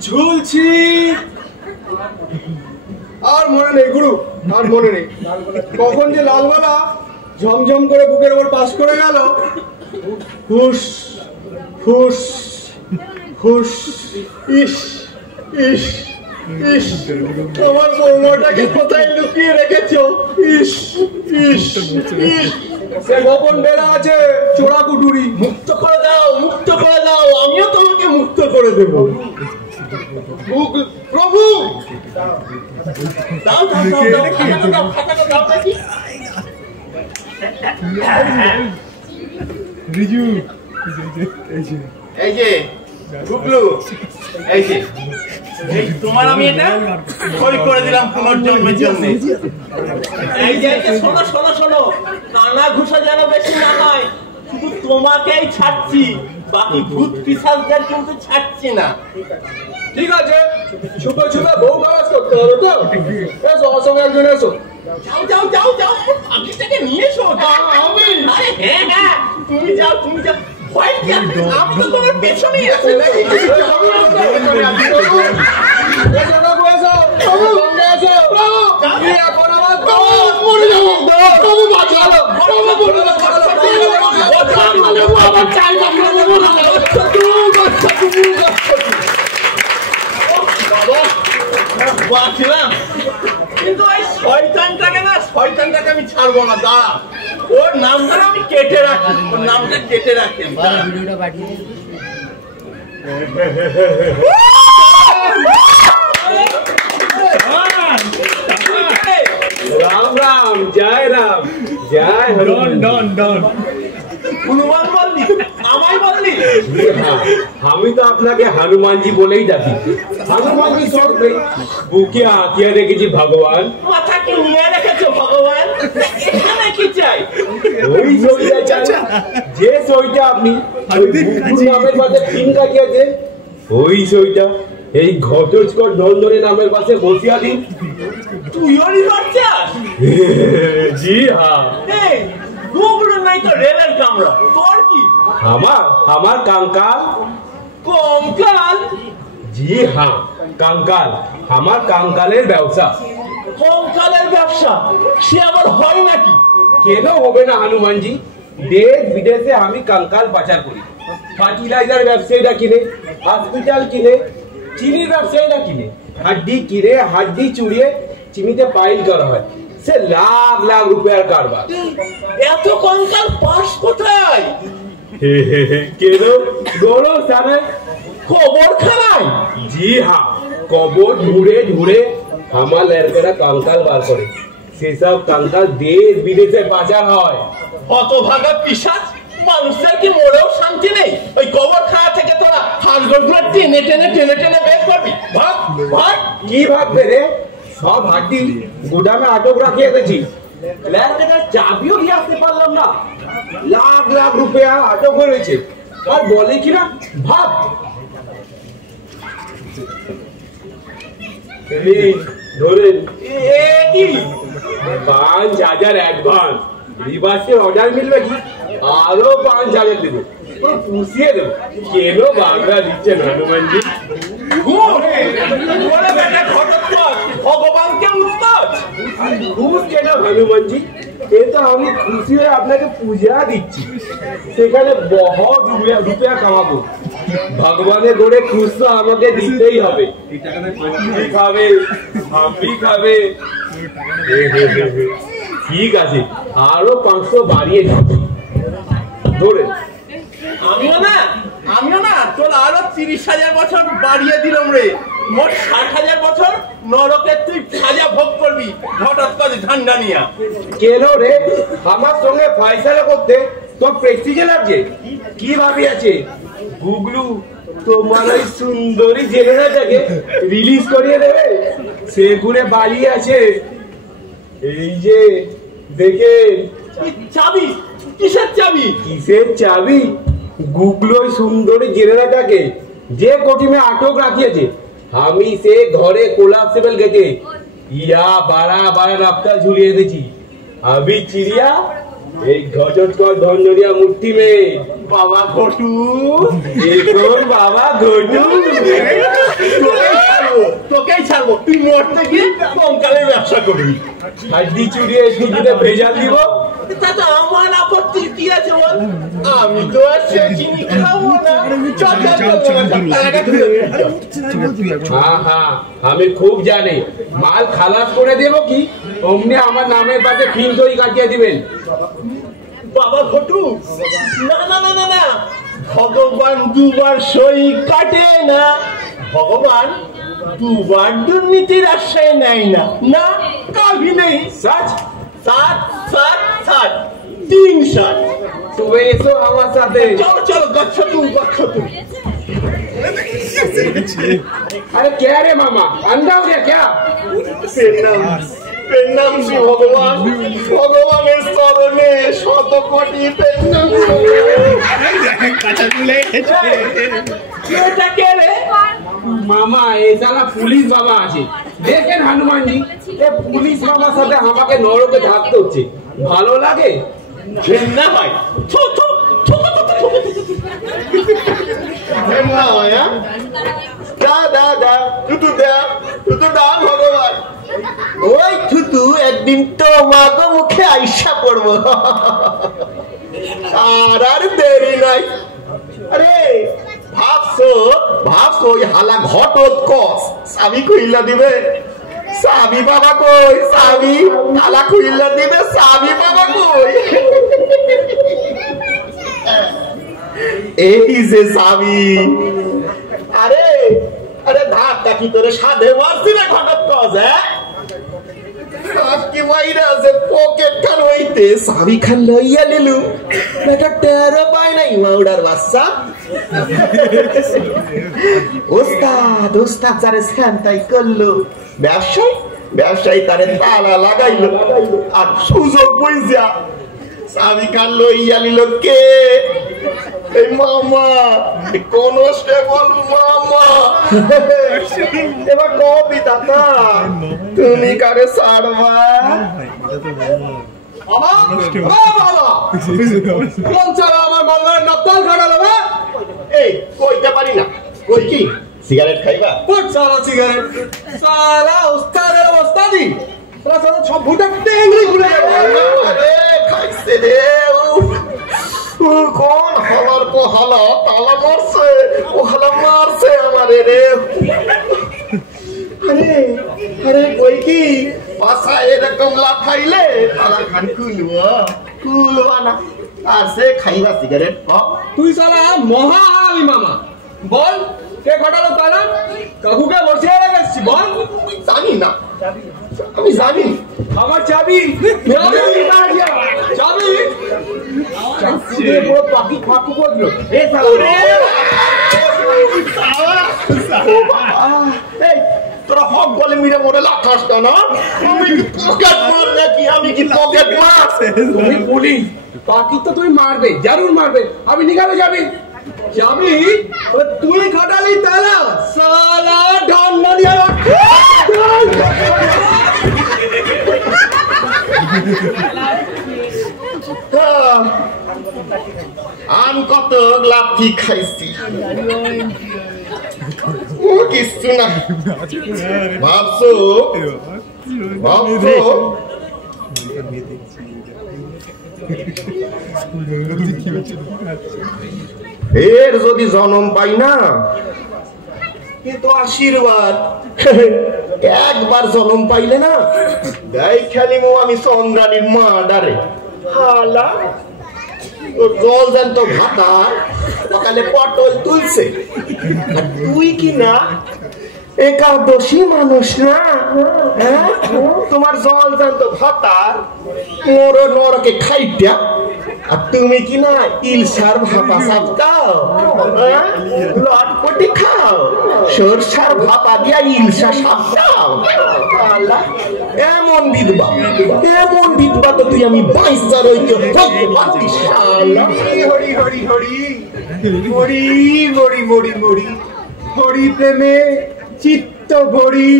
ঝুলছি। আর মনে নেই গুরু, আর মনে নেই কখন যে লালবেলা ঝমঝম করে বুকের ওপর পাস করে গেল। হুস হুস হুস। ইস ইস ইস, আমার বৌমাটাকে কোথায় লুকিয়ে রেখেছো? ইস ইস ইস, সে গোপন বেড়া আছে চোরা কুটুরি। মুক্ত করে দাও, মুক্ত করে দাও, আমিও তোমাকে মুক্ত করে দেব। প্রভু দাও দাও দাও দাও, খাতাটা দাও, খাতাটা দাও দেখি। এই যে গুগলু, এই যে এই তোমার আমি এটা সই করে দিলাম পুনর্জন্মের জন্য। এই যে শোনো শোনো শোনো, কানা ঘুষা যেন বেশি না হয়, শুধু তোমাকেই ছাড়ছি, বাকি ভূত পিশাচদের কিন্তু ছাড়ছি না। ঠিক আছে, ছুপে ছুপে বউ কাজ করতে হবে তো। এসো আমার সঙ্গে একজন এসো। যাও যাও যাও যাও, আগে থেকে নিয়ে এসো। আমি আরে হ্যাঁ হ্যাঁ, তুমি যাও তুমি যাও, ভয় কি আছে? আমি তো তোমার পেছনেই আছি নাকি? বাঁচলাম, কিন্তু এই শয়তানটাকে না, শয়তানটাকে আমি ছাড়বো না। দাঁড়া, ওর নামটা আমি কেটে রাখি, ওর নামটা কেটে রাখি। রাম রাম, জয় রাম, জয় হনুমান। ডন ডন হনুমান বললি, আমায় বললি? আমি তো আপনাকে হনুমানজি বলেই ডাকি। হনুমানজি সব বুকে আঁকিয়ে রেখেছি ভগবান। মাথাকে নিয়ে রেখেছো ভগবান, এখানে কি চাই? ওই ছবিটা চাই, যে ছবিটা আপনি নামের পাশে পিন কাটিয়েছেন, ওই ছবিটা এই ঘটোৎকচ নন্দনের নামের পাশে বসিয়া দিন। তুইও রিভার চাস? জি হ্যাঁ। এই গুগলু নাই তো রেলের কামরা, তোর কি? আমার কাঙ্কাল। কঙ্কাল? জি হ্যাঁ, কাঙ্কাল। আমার কাঙ্কালের ব্যবসা। কঙ্কালের ব্যবসা সে আবার হয় নাকি? কেন হবে না হনুমানজি, দেশ বিদেশে আমি কাঙ্কাল পাচার করি। ফার্টিলাইজার ব্যবসায়ীরা কিনে, হসপিটাল কিনে, চিনির ব্যবসায়ীরা কিনে, হাড্ডি কিনে হাড্ডি চুড়িয়ে চিনিতে পাইল করা হয়। সে লাখ লাখ রুপিয়ার কারবার। এত কঙ্কাল পাস কোথায়? কেন গৌরব জানে? কবরখানায়? জি হ্যাঁ, কবর ঢুড়ে ঢুড়ে আমার লড়কেরা কাঙ্কাল বার করে। সেসব কাঙ্কাল দেশ বিদেশে পাচার হয়। হতভাগা পিশাচ, মানুষের কি মরেও শান্তি নেই? ওই কবরখানা থেকে তোরা হাড়গোড়গুলো টেনে টেনে টেনে টেনে বের করবি। ভাগ ভাগ। কি ভাববে রে? সব হাড্ডি গুদামে আটক রাখিয়ে গেছি। ল্যান্ডের চাবিও দিয়ে আসতে পারলাম না। লাখ লাখ রুপিয়া আটক হয়েছে। আর বলে কিনা ভাব, ধরেন এ কি 5,000 অ্যাডভান্স, রিভার্সের অর্ডার মিলবে কি আরো 5,000 দেবো, পুষিয়ে দেবো। কেন বাংলা দিচ্ছেন হনুমানজি? ভগবানকে উত্তর খুব কেন হনুমানজি, এ তো আমি খুশি হয়ে আপনাকে পূজা দিচ্ছি, সেখানে বহুত রুপিয়া কামাবো। ভগবানের গড়ে খুশ তো আমাকে দিতেই হবে। খাবে আপনি খাবে, ঠিক আছে আরো 500 বাড়িয়ে দিচ্ছি। ধরে আমিও না তোর আরো 30,000 বছর বাড়িয়ে দিলাম রে। মোট 60,000 বছর নরকে তুই সাজা ভোগ করবি হঠাৎ করে ঠান্ডা নিয়া। কেন রে, আমার সঙ্গে ফয়সালা করতে তোর প্রেস্টিজে লাগছে? কি ভাবি আছে গুগলু তোমার ওই সুন্দরী জেলেটাকে রিলিজ করিয়ে দেবে? সে ঘুরে বালি আছে, এই যে দেখে। চাবি? কিসের চাবি? কিসের চাবি? গুগলু ওই সুন্দরী জেলেটাকে যে কোটিমে আটক রাখিয়েছে, আমি সে ঘরে কোলাপসেবল গেছে ইয়া বাড়া বাড়া রাস্তা ঝুলিয়ে দিয়েছি। अभी चिड़िया एक घटट का धनजरिया मुट्ठी में। बाबा घोटू कौन बाबा घोटू? তোকেই ছাড়বো, তুই মরতে গিয়ে কঙ্কালের ব্যবসা করবি। হাড্ডি চুরিয়ে সুজিতে ভেজাল দিব। তাতে আমার আপত্তি কি আছে বল? আমি তো আর সে চিনি খাবো না। हाँ हाँ আমি খুব জানি, মাল খালাস করে দেব কি অমনি আমার নামের পাশে ফিন দই কাটিয়ে দিবেন। বাবা ঘটু না না না না না, ভগবান দুবার সই কাটে না, ভগবান দুবার দুর্নীতির আশ্রয় নেয় না। না কাভি নেই। सच 7 7 7 3 7। सुबह एसो আমার সাথে। चलो चलो गच्छ तू गच्छ तू। अरे क्या रे मामा, अंधा हो गया क्या? পেন্নাম শ্রী ভগবান, ভগবানের চরণে শত কোটি পেন্নাম। এটা কে রে? মামা এই শালা পুলিশ বাবা আছে, দেখেন হনুমান জি, এই পুলিশ বাবার সাথে আমাকে নরকে থাকতে হচ্ছে, ভালো লাগে? ঘেন্না হয়। থু থু থু থু থু। ঘেন্না হয়। দা দা দা তুতু দা তুতু দা ভগবান। ওই থুতু একদিন তো মাগো মুখে আইসা পড়বো। আর দেরি নাই। আরে ভাবছো ওই হালা ঘটত কস চাবি খুইলা দিবে? চাবি বাবা কই? চাবি হালা খুইলা দিবে, চাবি বাবা কই? এই যে চাবি। আরে আরে ধাক্কা কি তোরে সাধে মারছি না ঘটত কস? আজকে মাইরা যে পকেট খান হইতে চাবি খান লইয়া নিলু, এটা টেরো পায় নাই মাউডার বাচ্চা। ওস্তাদ যারে স্যান্তাই করলো, ব্যবসায়ী তারে তালা লাগাইলো, আর সুযোগ বুঝা চাবি খান লইয়া নিল কে? এই মামা, কনস্টেবল মামা। এবার কবি দাদা তুমি কারে ছাড়বা? এই কইতে পারি না, কই কি সিগারেট খাইবা? সিগারেট সালা ওস্তাদের ওস্তাদি সব ভুটা টেঙ্গি ঘুরে খাইছে রে। কোন হালার পো হালা তালা মারছে, ও হালা মারছে আমারে রে। আরে আরে কই কি পাশা এরকম লাফাইলে তালা খান কুলবা না। আর সে খাইবা সিগারেট কম। তুই সালা মহা হারামি মামা, বল কে ঘটালো তালা? কাকুকে বসিয়ে রেখেছি, বল। জানি না, আমি জানি আমার চাবি চাবি পাখি ফাঁকু করলো। তোরা হক বলে মিলে মরে লাখাস না? আমি কি পকেট মার নাকি? আমি কি পকেট মার? তুমি পুলিশ, পাখি তো তুমি মারবে, জরুর মারবে, আমি নিকালে যাবি। চাবি তুই ঘটালি তালা সালা। কত লাথি খাইছি, ও কিছু না। ভাবছো ভাবছো এর যদি জন্ম পাই না, কিন্তু আশীর্বাদ। একবার জন্ম পাইলে না, দেখ খেলিমো আমি চন্দ্রানীর মা ডারে হালা জল জানতো ভাতা সকালে পটল তুলছে, আর তুই কি না একাদশী মানুষ না, তোমার জল জানতো ভাতা মোর নরকে খাইটা, আর তুমি কি না ইলসার ভাপা সাপটাও, লটপটি খাও, সরষার ভাপা দিয়া ইলসা সাপটাও। এমন বিধবা, এমন বিধবা তো তুই আমি 22 হইতে হইতে পারতিস। হরি হরি হরি মরি মরি মরি মরি হরি প্রেমে চিত্ত ভরি,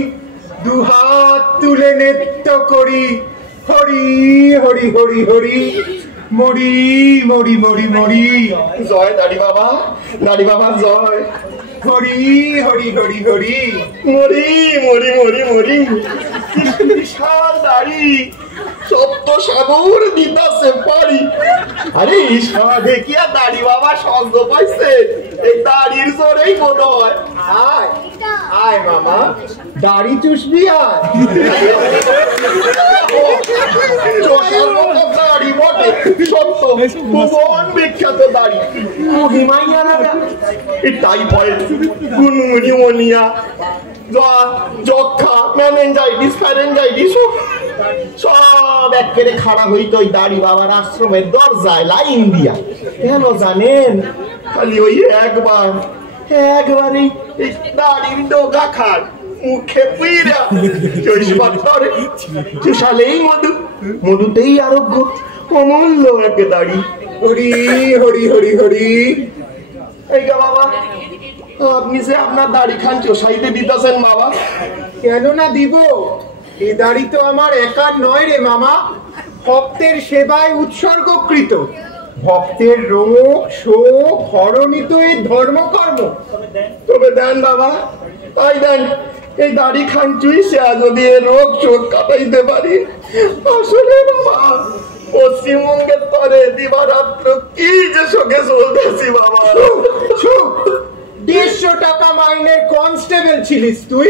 দুহাত তুলে নৃত্য করি, হরি হরি হরি হরি মরি মরি মরি মরি। জয় দাড়ি বাবা, দাড়ি বাবা জয়। হরি হরি হরি হরি মরি মরি মরি মরি। বিশাল দাড়ি, সত্য সাগর দিতাছে পারি। আরে ঈশা দেখিয়া দাড়ি বাবা সঙ্গ পাইছে, এই দাড়ির জোরেই বোধ হয়। আয় আয় মামা, দাড়ি চুষবি আয়। চোষার মতো দাড়ি বটে, সত্য ভুবন বিখ্যাত দাড়ি। মহিমাইয়া লাগা এই টাইফয়েড, নিউমোনিয়া, যক্ষা, মেনিনজাইটিস, ফ্যারেঞ্জাইটিস সব একেবারে খারাপ হইতো ওই দাড়ি বাবার আশ্রমের দরজায় লাইন দিয়া। কেন জানেন? খালি ওই একবারই এই দাড়ির ডোগা খান মুখে পুইরা চৈশবাত্তরে চুষালেই মধু, মধুতেই আরোগ্য, অমূল্য এক দাড়ি। হরি হরি হরি হরি। এই গা বাবা, আপনি যে আপনার দাড়ি খান চোষাইতে দিতেছেন বাবা। কেন না দিব, এ দাড়ি তো আমার একার নয় রে মামা, ভক্তের সেবায় উৎসর্গকৃত। ভক্তের রোগ শোক হরণিত এই ধর্মকর্ম। তবে দেন বাবা, তাই দেন। এই দাড়ি খান চুইসা যদি এ রোগ শোক কাটাইতে পারি, আসলে বাবা পশ্চিমবঙ্গের তরে দিবারাত্র কি যে শোকে চলতেছি বাবা। 150 টাকা মাইনের কনস্টেবল ছিলিস তুই,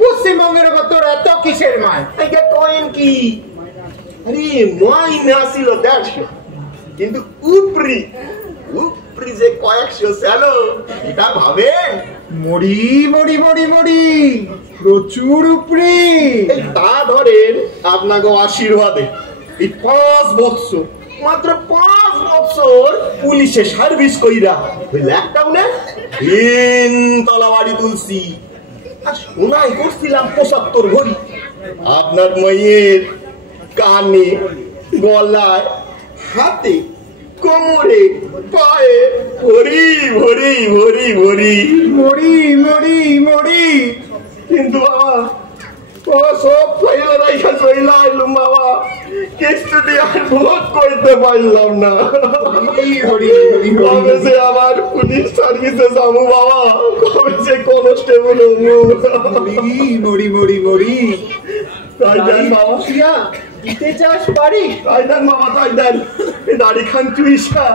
পশ্চিমবঙ্গের উপর তোর এত কিসের মায়? কয়েন কি? আরে মাইনে আসিল 150, কিন্তু উপরি যে কয়েকশো চালো এটা ভাবেন। মরি মরি মরি মরি, প্রচুর উপরি। এই তা ধরেন আপনাকে আশীর্বাদে এই 5 বছর, মাত্র 5 বছর পুলিশে সার্ভিস কইরা ওই লকডাউনে 3 তলা বাড়ি তুলছি, আর শোনাই করছিলাম 75 ভরি। আপনার মেয়ের কানে, গলায়, হাতে, কোমরে, পায়ে ভরি ভরি ভরি ভরি মরি মরি মরি। কিন্তু বাবা সব ফেলে রাইখা চইলা আইলুম বাবা, কিস্তি আর ভোট করতে পারলাম না। কবে যে আবার পুলিশ সার্ভিসে যাবো বাবা, কবে যে কনস্টেবল মরি মরি মরি। তাই দেন বাবা, দিতে চাস পারি? তাই দেন বাবা, তাই দেন। এই দাড়ি খান চুইসা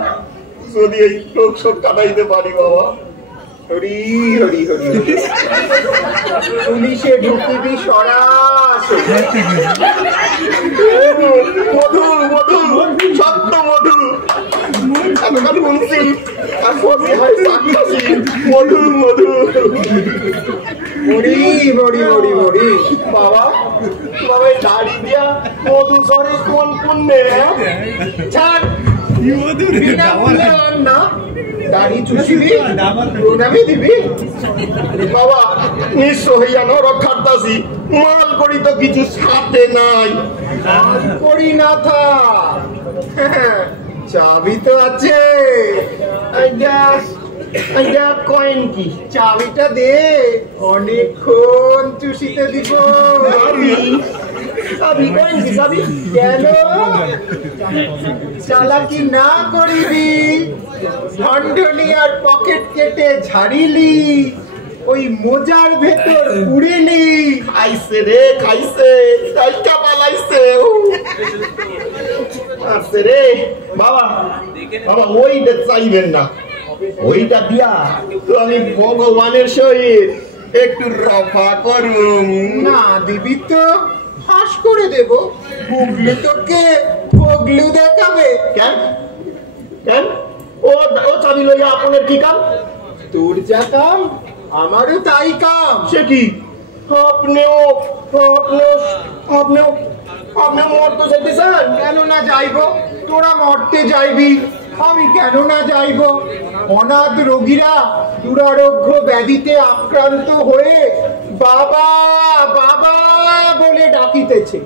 যদি এই রোগ শোক কাটাইতে পারি বাবা। হরি হরি হরি। পুলিশে ঢুকিবি সরাসরি। মধু মধু, সত্য মধু, এতক্ষণ শুনছি আর সত্যি হয় সাক্ষাৎ মধু মধু। মরি মরি মরি মরি। বাবা বাবা এই দাড়ি দিয়া মধু সরে কোন পুণ্যে? ছাড়, বিনামূল্যে না, দাড়ি চুষিবি, প্রণামী দিবি। বাবা নিঃস্ব হইয়া নরক খাটতাছি, মাল করি তো কিছু সাথে নাই। করি না থা, চাবি তো আছে। কয়েন কি? চাবিটা দে, অনেকক্ষণ চুষিতে দিব। চাবি কইন কি চাবি কেন চালাকি না করিবি ঢন্ডনি আর পকেট কেটে ঝাড়িলি ওই মোজার ভেতর পুড়িলি খাইছে রে খাইছে কাইটা পালাইছে আচ্ছা রে বাবা বাবা ওইটা চাইবেন না ওইটা দিয়া তো আমি ভগবানের সহিত একটু রফা করুম না দিবি তো ফাঁস করে দেব গুগলি তোকে পগলু দেখাবে কেন কেন ও ও চাবি লইয়া আপনার কি কাম তোর যা কাম আমারও তাই কাম সে কি আপনিও আপনিও আপনিও আপনি মরতে চাইতেছেন কেন না যাইব তোরা মরতে যাইবি আমি কেন না যাইব অনাথ রোগীরা দুরারোগ্য ব্যাধিতে আক্রান্ত হয়ে বাবা বাবা বলে ডাকিতেছে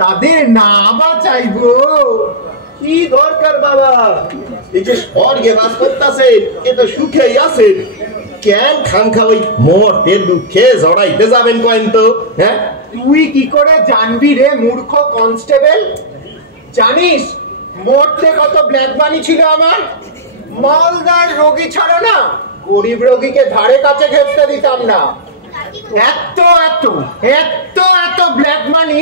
তাদের না বাঁচাইব কি দরকার বাবা এই যে স্বর্গে বাস করতেছে এ তো সুখেই আছে কেন খানখা ওই মরতে দুঃখে জড়াইতে যাবেন কয়েন তো হ্যাঁ তুই কি করে জানবি রে মূর্খ কনস্টেবল জানিস মরতে কত ব্ল্যাক মানি ছিল আমার মালদার রোগী ছাড়া না গরিব রোগীকে ধারে কাছে ঘেঁচতে দিতাম না এত এত এত এত ব্ল্যাক মানি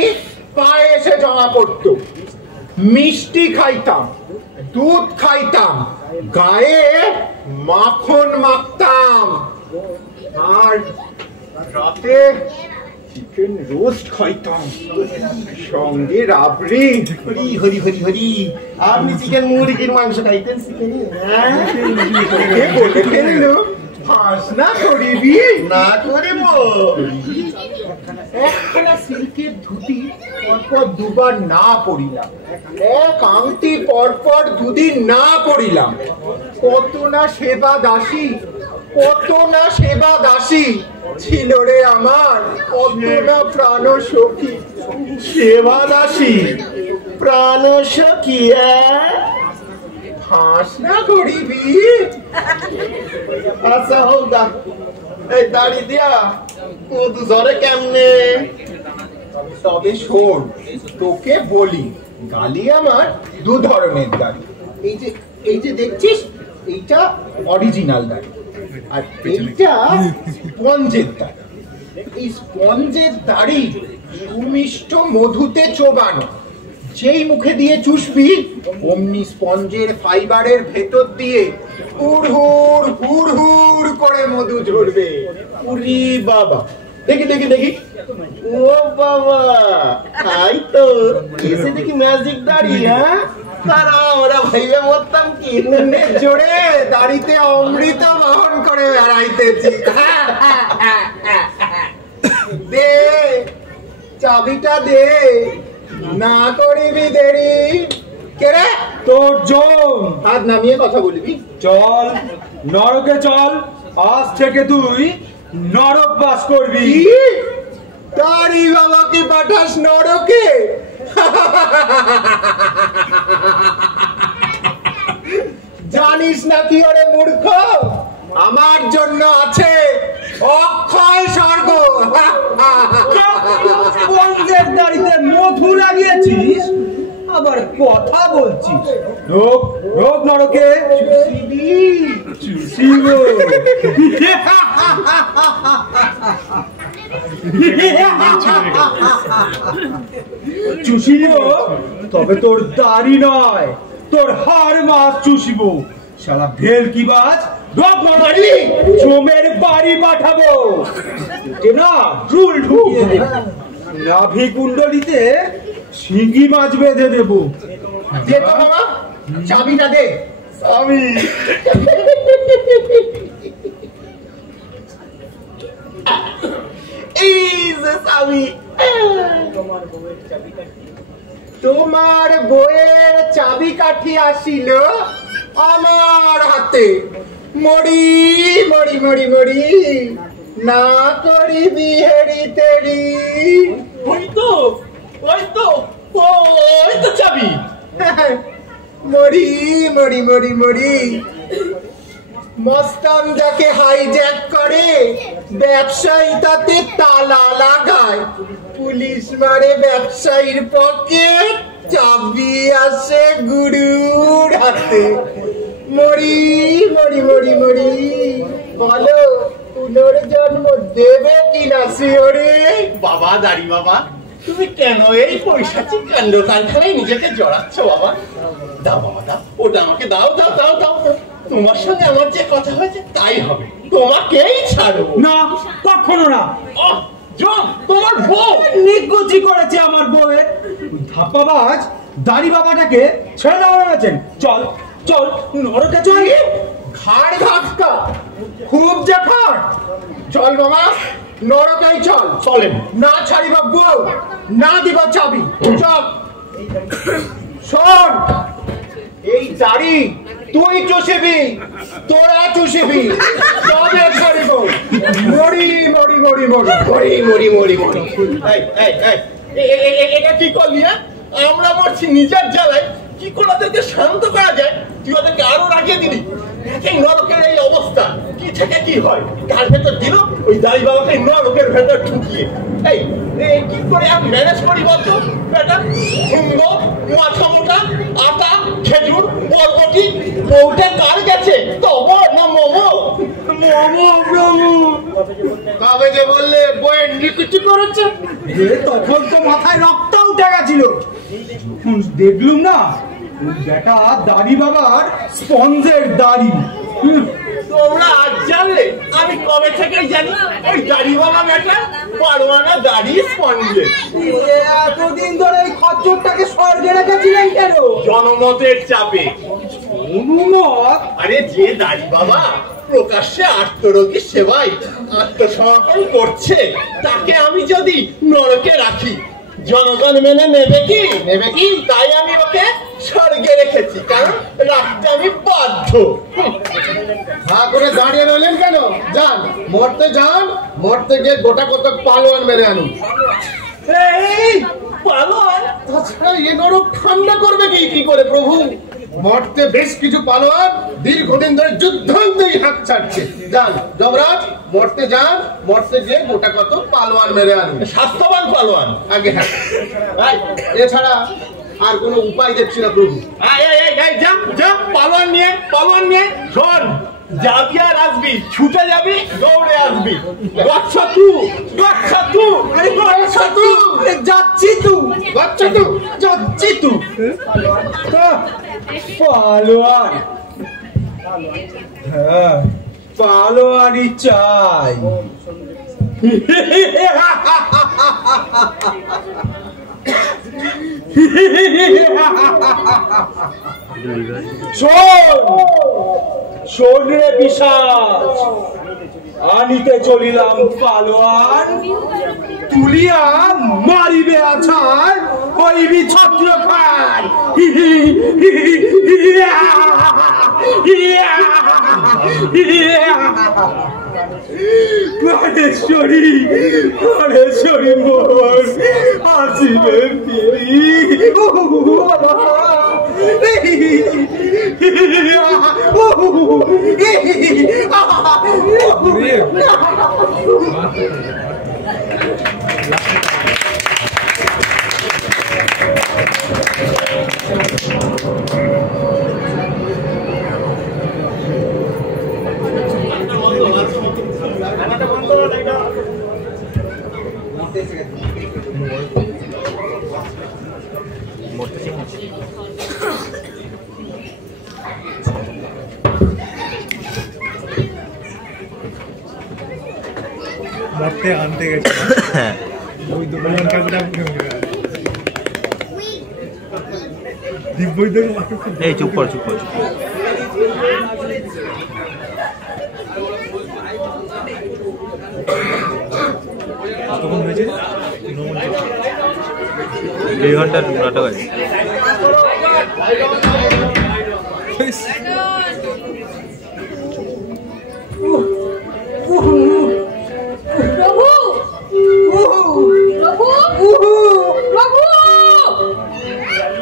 পায়ে এসে জমা পড়তো মিষ্টি খাইতাম দুধ খাইতাম গায়ে মাখন মাখতাম আর রাতে চিকেন রোস্ট খাইতাম সঙ্গে রাবড়ি হরি হরি হরি হরি আপনি চিকেন মুরগির মাংস খাইতেন চিকেন বলে ফেললো ফাঁস না করিবি না করিব একখানা সিল্কের ধুতি পরপর দুবার না পরিলাম এক আংটি পরপর দুদিন না পরিলাম কত না সেবা দাসী কত না সেবা দাসী ছিল রে আমার কত না প্রাণ সখী সেবা দাসী প্রাণ সখী ফাঁস না করিবি আচ্ছা হোক দা এই দাড়ি দিয়া মধু ঝরে কেমনে তবে শোন তোকে বলি গালি আমার দু ধরনের দাড়ি এই যে দেখছিস এইটা অরিজিনাল দাড়ি আর এইটা স্পঞ্জের দাড়ি এই স্পঞ্জের দাড়ি সুমিষ্ট মধুতে চোবানো যেই মুখে দিয়ে চুষবি অমনি স্পঞ্জের ফাইবারের ভেতর দিয়ে হুড় হুড় হুড় হুড় করে মধু ঝরবে উরি বাবা দেখি দেখি দেখি ও বাবা তাই তো এসে দেখি ম্যাজিক দাড়ি হ্যাঁ তারা আমরা ভাইয়া মরতাম কি জোরে দাড়িতে অমৃত বহন করে বেড়াইতেছি দে চাবিটা দে না করিবি দেরি কে রে তোর জম হাত নামিয়ে কথা বলবি চল নরকে চল আজ থেকে তুই নরক বাস করবি কি দাড়ি বাবাকে পাঠাস নরকে জানিস না কি ওরে মূর্খ আমার জন্য আছে অক্ষয় স্বর্গ স্পঞ্জের দাড়িতে মধু লাগিয়েছিস আবার কথা বলছিস রোগ রোগ নরকে চুষিব চুষিব তবে তোর দাড়ি নয় তোর হাড় মাছ চুষিব শালা ভেল কি বাজ জমের বাড়ি পাঠাবো না চুল ঢুকিয়ে দেব নাভি কুণ্ডলিতে শিঙ্গি মাছ বেঁধে দেবো দে তো বাবা চাবিটা দে আমি এই যে চাবি তোমার বইয়ের চাবি কাঠি আসিল আমার হাতে মরি মরি মরি মরি না করিবি হেরি তেরি ওই তো ওই তো ওই তো চাবি মরি মরি মরি মরি মস্তান যাকে হাইজ্যাক করে ব্যবসায়ী তাতে তালা লাগায়, পুলিশ মারে ব্যবসায়ীর পকেট, চাবি আসে গুরুর হাতে। মরি মরি মরি মরি, বলো পুনর্জন্ম দেবে কিনা শিওরে? বাবা দাড়ি বাবা, তুমি কেন এই পৈশাচিক কাণ্ড কারখানায় নিজেকে জড়াচ্ছ বাবা? দাও বাবা দাও, ওটা আমাকে দাও দাও দাও দাও। তোমার সঙ্গে আমার যে কথা হয়েছে তাই হবে, তোমাকেই ছাড়বো না, কখনো না। তোমার বউ নিকুচি করেছে আমার বউয়ের। ওই ধাপ্পাবাজ দাড়ি বাবাটাকে ছেড়ে দেওয়া হয়েছেন। চল চল নরকে চল। ঘাড় ধাক্কা, খুব যে ফাট। চল বাবা, নরকেই চল। চলেন না ছাড়িবা বউ, না দিবা চাবি। চল। শোন, এই দাড়ি তুই চুষিবি, তোরা চুষিবি, তবে ছাড়িব। মরি মরি মরি মরি মরি মরি মরি মরি। এটা কি করলি? আমরা মরছি নিজের জ্বালায়, কি করে ওদেরকে শান্ত করা যায়? তুই ওদেরকে আরো রাগিয়ে দিলি। নরকের এই অবস্থা, কি থেকে কি হয়, কার ভেতর দিল ওই দাড়ি বাবাকে নরকের ভেতর ঢুকিয়ে। এই কি করে আমি ম্যানেজ করি বলতো? বেটা সুন্দর মাথা মোটা, আটা খেজুর বরবটি, বউটা কার গেছে? তব না মোমো? কবে যে বললে বইয়ের নিকুচি করেছে? তখন তো মাথায় রক্ত উঠে গেছিল। দেখলুম না বেটা দাড়ি বাবার স্পঞ্জের দাড়ি। তোমরা আজ জানলে, আমি কবে থেকেই জানি ওই দাড়ি বাবা বেটা পারোয়ানা দাড়ি স্পঞ্জে। এতদিন ধরে এই খচ্চরটাকে স্বর্গে রেখেছিলেন কেন? জনমতের চাপে। অনুমত? আরে যে দাড়ি বাবা প্রকাশ্যে আত্মরোগী সেবায় আত্মসমর্পণ করছে, তাকে আমি যদি নরকে রাখি, জনগণ মেনে নেবে কি? নেবে কি? তাই আমি ওকে স্বর্গে রেখেছি, কারণ রাখতে আমি বাধ্য। হা করে দাঁড়িয়ে রইলেন কেন? যান, মরতে যান, মরতে গিয়ে গোটা কত পালোয়ান মেরে আনুন। এই পালোয়ান? তাছাড়া এ নরক ঠান্ডা করবে কি করে প্রভু? মরতে বেশ কিছু পালোয়ান দীর্ঘদিন ধরে যুদ্ধান্তেই হাত ছাড়ছে। যান যমরাজ, মরতে যান, মরতে গিয়ে গোটা কত পালোয়ান মেরে আনুন। স্বাস্থ্যবান পালোয়ান? আগে হ্যাঁ, এছাড়া আর কোনো উপায় দেখছি না প্রভু। পালোয়ান নিয়ে শোন, যাবি আর আসবি, ছুটে যাবি, দৌড়ে আসবি। যাচ্ছি তু পালোয়ান। হ্যাঁ, পালোয়ানই চাই। শোন রে পিশাচ, আনিতে চলিলাম পালোয়ান, তুলিয়া মারিবে আছাড়, হইবি ছত্র খান। পরেশ্বরী মোর আসিবে ফিরি। মরতে আনতে গেছে ওই দোকান কাকুটা দিব্যই দেখো। এই চুপ কর চুপ কর। কতক্ষণ হয়েছে? 2 ঘন্টার নাটক আছে।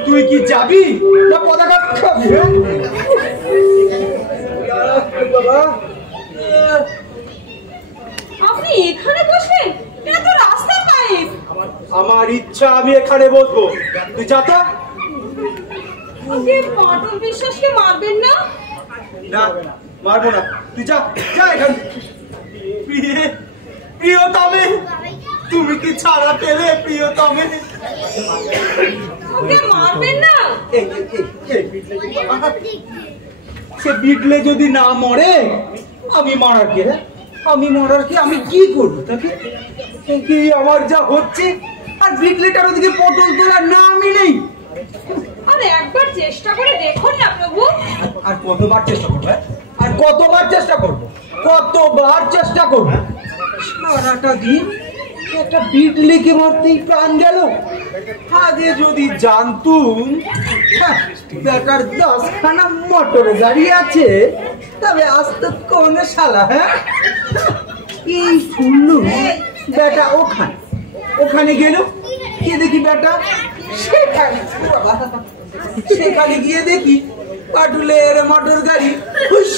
তুই কি যাবি না পতাকা খাবি? বাবা আপনি এখানে বসবেন? এটা তো রাস্তার পাইপ। আমার ইচ্ছা আমি এখানে বসবো, তুই যা তো। আপনি বাঁটুল বিশ্বাসকে মারবেন না? না মারবো না, তুই যা যা এখান থেকে। প্রিয়তমে তুমি কি ছাড়া পেলে? প্রিয়তমে ওকে মারবেন না? সে বিটলে যদি না মরে আমি মরার কে? আমি মরার কি? আমি কি করবো তাকে? কি আমার যা হচ্ছে, আর বিটলেটার ওদিকে পটল তোলার নামই নেই। আরে একবার চেষ্টা করে দেখুন না প্রভু। আর কতবার চেষ্টা করবো? আর কতবার চেষ্টা করবো? কতবার চেষ্টা করবো? সারাটা দিন একটা বিটলিকে মারতেই প্রাণ গেল। আগে যদি জানতুম বেটার 10খানা মোটর গাড়ি আছে, তবে আসতো কোন শালা? হ্যাঁ, এই শুনলু বেটা ওখানে গেল, কে দেখি বেটা সেখানে গিয়ে দেখি পাটুলের মোটর গাড়ি হুস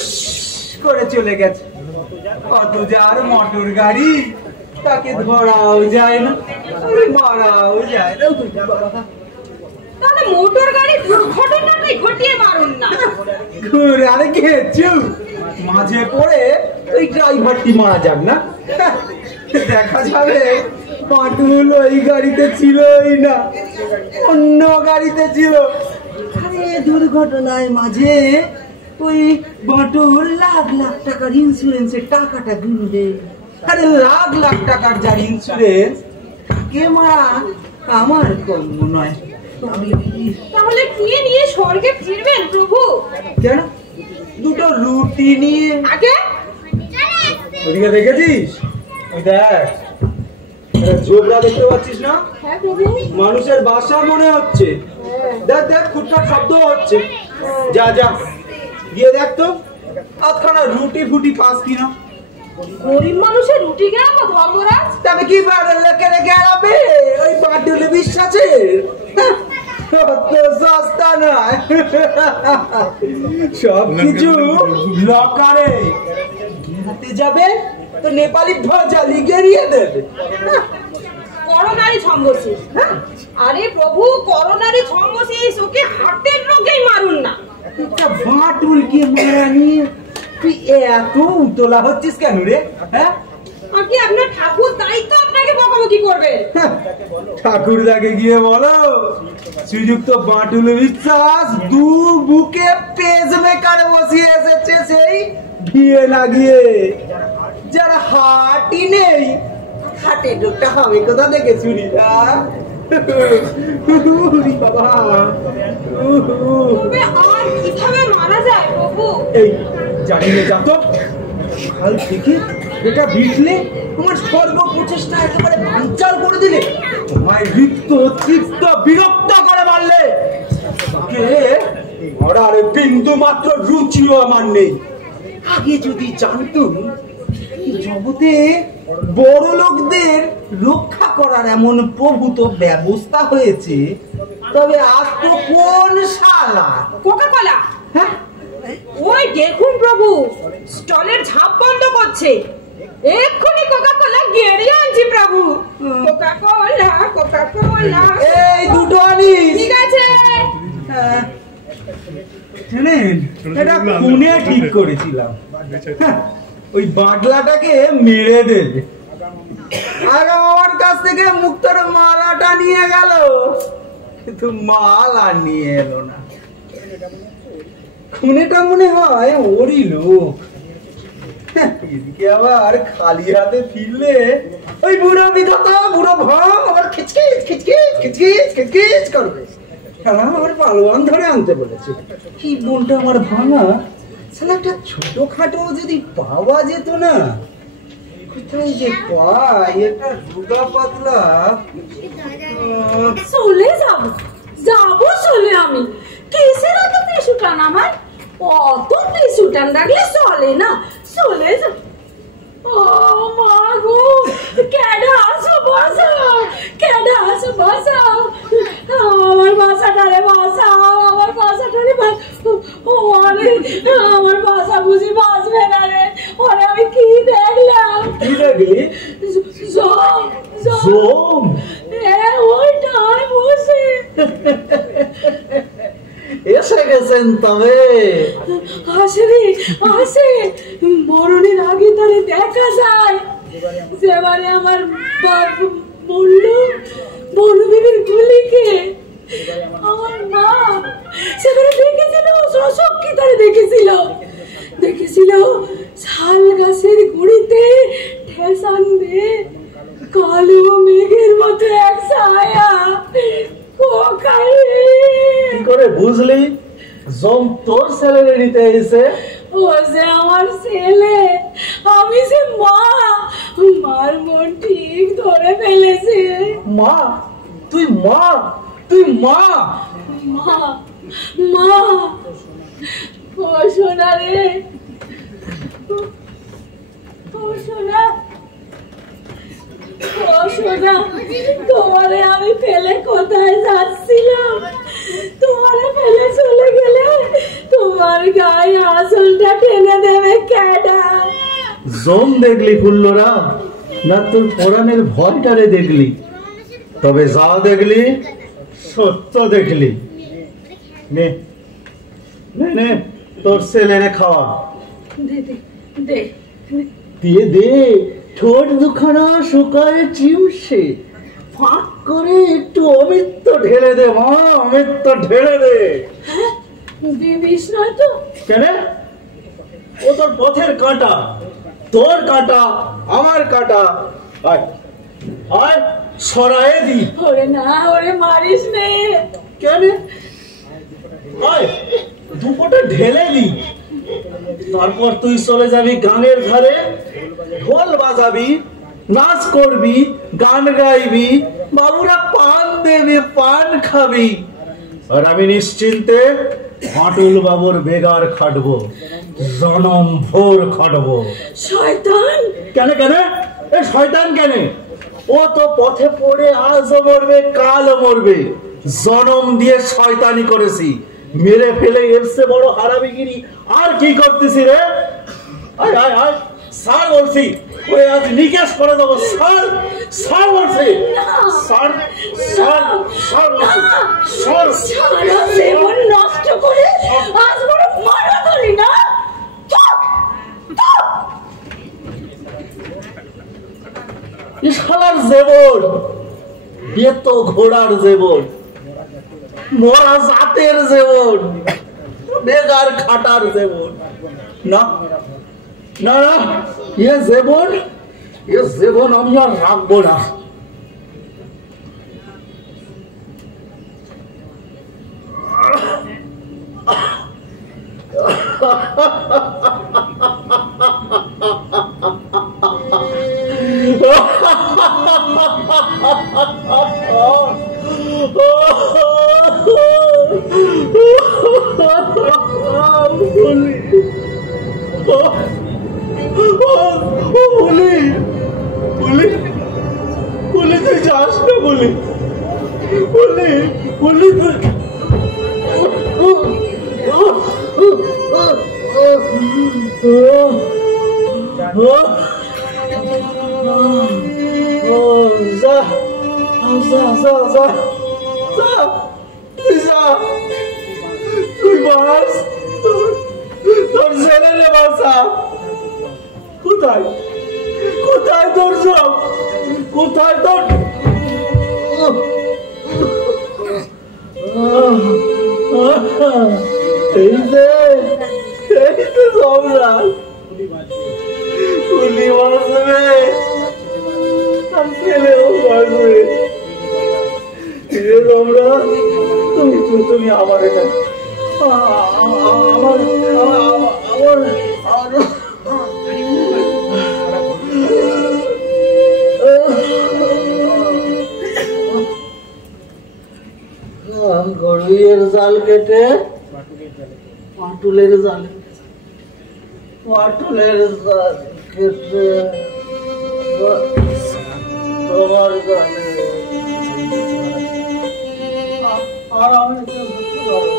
করে চলে গেছে। কত যার মোটর গাড়ি, তাকে ধরাও যায় না, মারাও যায় না। তাহলে মোটর গাড়ি দুর্ঘটনাটাই ঘটিয়ে মারুন না। ঘুরে আরে গেছু মাঝে পড়ে ওই ড্রাইভারটি মারা যাক না, দেখা যাবে পাটুল ওই গাড়িতে ছিলই না, অন্য গাড়িতে ছিল। আরে দুর্ঘটনায় মাঝে ওই বাটুল লাখ লাখ টাকার ইন্স্যুরেন্সের টাকাটা গুনবে। আরে লাখ লাখ টাকার যার ইন্স্যুরেন্স, তাকে মারা আমার কর্ম নয়। তাহলে কি নিয়ে স্বর্গে ফিরবেন প্রভু? কেন? দুটো রুটি নিয়ে। আগে ওদিকে দেখেছিস? ওই দেখ, জোবরা দেখতে পাচ্ছিস না? হ্যাঁ প্রভু। মানুষের বাসা মনে হচ্ছে। দেখ দেখ, খুটখাট শব্দ হচ্ছে। যা যা গিয়ে দেখ তো আধখানা রুটি ফুটি পাস কিনা। গরিব মানুষের রুটি গেলাম ধর্মরাজ? তবে কি লোকের গেলাবে ওই পাটুলে বিশ্বাসের? সস্তা নয়, সবকিছু লকারে হাতে যাবে তো নেপালি ধ্বজা লিগেরিয়ে দেবে। Coronary thrombosis. আরে প্রভু, করোনারি থম্বোসিস, ওকে হার্টের রোগেই মারুন না। একটা বাটুলকে মারা নিয়ে তুই এত উতলা হচ্ছিস কেন রে? হ্যাঁ, আপনি আপনার ঠাকুর তাই তো আপনাকে বকাবকি করবে। ঠাকুরদাকে গিয়ে বলো শ্রীযুক্ত বাটুল বিশ্বাস দু বুকে পেজ মেকার বসিয়ে এসেছে, সেই ঘিয়ে লাগিয়ে। যারা হাটই নেই, হাটে ডোকটা হবে কোথা থেকে চুরি? বাবা তবে আর কিভাবে মারা যায় প্রভু? এই জানিয়ে যা তো, কাল থেকে এটা বিটলে তোমার সর্ব প্রচেষ্টা একেবারে বানচাল করে দিলে, তোমায় রিক্ত তৃপ্ত বিরক্ত করে মারলে। তাকে মরার বিন্দু মাত্র রুচিও আমার নেই। আগে যদি জানতুম জগতে বড় লোকদের রক্ষা করার এমন প্রভূত ব্যবস্থা হয়েছে, তবে আজ তো কোন শালা কোকা কোলা। হ্যাঁ, ওই দেখুন প্রভু, স্টলের ঝাঁপ বন্ধ করছে। এক্ষুনি কোকা কোলা গেড়িয়ে আনছি প্রভু। Coca Cola, Coca Cola. এই দুটো আনিস। ঠিক আছে। জানেন, এটা খুনে ঠিক করেছিলাম। ওই বাটলাটাকে মেরে দেবে, আর আমার কাছ থেকে মুক্তর মালাটা নিয়ে গেল, কিন্তু মাল আর নিয়ে এলো না। খুনেটা মনে হয় ওরই লোক। এদিকে আবার খালি হাতে ফিরলে ওই বুড়ো বিধাতা, বুড়ো ভাম আবার খিচখিচ খিচখিচ খিচখিচ খিচখিচ করবে। খেলা আমার পালোয়ান ধরে আনতে বলেছে। কি মনটা আমার ভাঙা, শালা একটা ছোটখাটো যদি পাওয়া যেত না। কোথায় যে পাই একটা রোগা পাতলা? চলে যাবো চলে আমি। কিসের অত পিছুটান আমার? অত পিছুটান রাখলে চলে না, চলে যাব। ও মা গো, কেডা আসো বাঁচাও, কেডা আসো বাঁচাও, আমার বাসাটারে বাঁচাও, আমার বাসাটারে। ও আরে, আমার বাসা বুঝি বাঁচবে দেখলি? জম। ওইটাই বসে এসে গেছেন তবে? আসে রে আসে, মরণের আগে তারে দেখা যায়। সেবারে আমার বাপ বললো বনবিবির গুলিকে আমার মা সেবারে দেখেছিল, সশক্তি তারে দেখেছিল শাল গাছের গুড়িতে ঠেসান দে কালো মেঘের মতো এক ছায়া। কি করে বুঝলি জম তোর ছেলেরে নিতে এসে? ও যে আমার ছেলে, আমি যে মা, মার মন ঠিক ধরে ফেলেছে। মা? তুই মা? মা মা ও সোনা রে, ও সোনা, ও সোনা, তোমারে আমি ফেলে কোথায় যাচ্ছিলাম? তোমারে ফেলে চলে গেলে তোমার গায়ে আঁচলটা টেনে দেবে কেডা? জম দেখলি ফুল্লরা, না তোর পরাণের ভয়টারে দেখলি? তবে যা দেখলি সত্য দেখলি। নে নে নে তোর ছেলেরে খাওয়া। দিয়ে দে, ঠোঁট দুখানা শুকায় চিমসে ফাঁক করে একটু অমৃত ঢেলে দে মা, অমৃত ঢেলে দে। বিষ নয় তো? কেন? ও তোর পথের কাঁটা, তোর কাঁটা আমার কাঁটা। আয় আয় সরায়ে দি। ওরে না, ওরে মারিস নে। কেন? আয় দুপোটা ঢেলে দি, তারপর তুই চলে যাবি গানের ধারে, ঢোল বাজাবি, নাচ করবি, গান গাইবি, বাবুরা পান দেবে, পান খাবি, আর আমি নিশ্চিন্তে হাঁটুল বাবুর বেগার খাটবো, জনম ভোর খাটবো। শয়তান! কেন কেন? এ শয়তান কেন? ও তো পথে পড়ে আজও মরবে, কালও মরবে। জনম দিয়ে শয়তানি করেছি, মেরে ফেলে এসছে বড় হারামিগিরি আর কি করতেছি রে? আয় আয় আয় স্যার বলছি, ওই আজ নিকেশ করে দেবো। স্যার স্যার বলছি, স্যার স্যার স্যার বলছি, স্যার সারা জীবন নষ্ট করে আজ বড় মারা ধরি না। শালার জীবন এ তো ঘোড়ার জীবন, মরা জাতের জীবন, বেগার খাটার জীবন। না না না, এ জীবন আমি আর রাখবো না। তুই যাস না বলি, তুই বাস, তোর ছেলে বাসা কোথায়? কোথায় তোর সব? কোথায় তোর? এই যে সম্রাট, গুলি বাঁচবে আর ছেলেও বাঁচবে। সম্রাট তুমি আমার গরুয়ের জাল কেটে পাটুলের জাল কেটে তোমার গানে আর আমি বুঝতে পারো।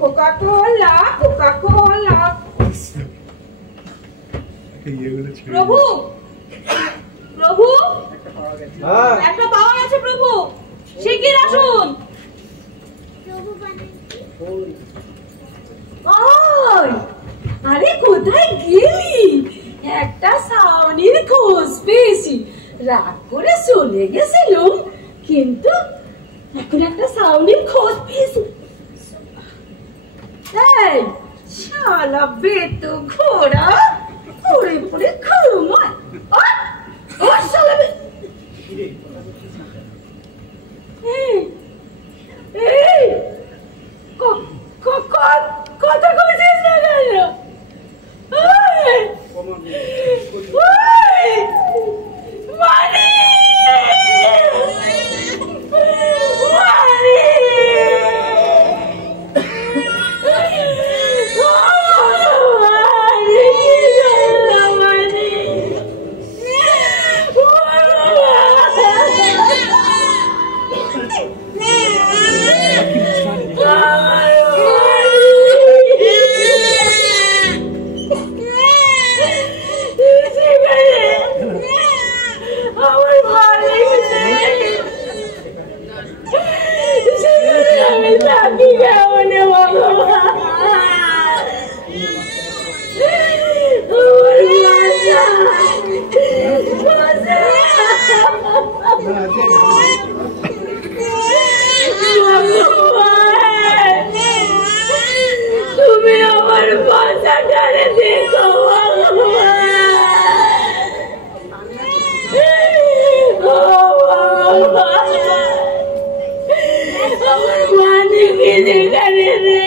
Coca-Cola, Coca-Cola. প্রভু, প্রভু, একটা পাওয়া গেছে প্রভু, শিগগির আসুন। ওই, আরে কোথায় গেলি? একটা সাউনির খোঁজ পেয়েছি, রাগ করে চলে গেছিলাম, কিন্তু এখন একটা সাউনির খোঁজ পেয়েছি। এই শালা বেতো ঘোড়া, পড়ে পড়ে ঘুমায়। ও শালা কথা কইছিস না কেন? মানি তুমি আমার বাচ্চাটারে দেখো, আমার মানিকে যেখানে রে,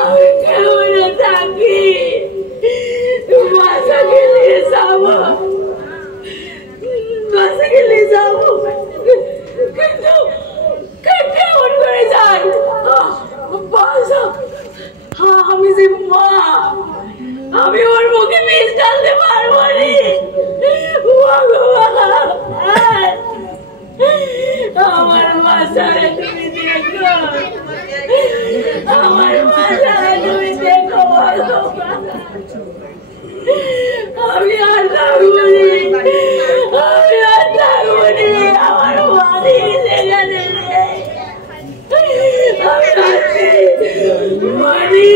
আমি কেমন থাকি, বাচ্চাকে নিয়ে যাবো, বাচ্চাকে নিয়ে যাবো, কিন্তু কেমন করে যাই? বাচ্চা, আমি যে মা, আমি ওর মুখে বিষ ঢালতে পারবো নি। আমার বাচ্চারে তুমি দেখো, আমার বাচ্চারে তুমি দেখো, আমি আর থাকবো নি, আমি আর থাকবো নি, আমার বাড়ি সেখানে আমি আসছি, বাড়ি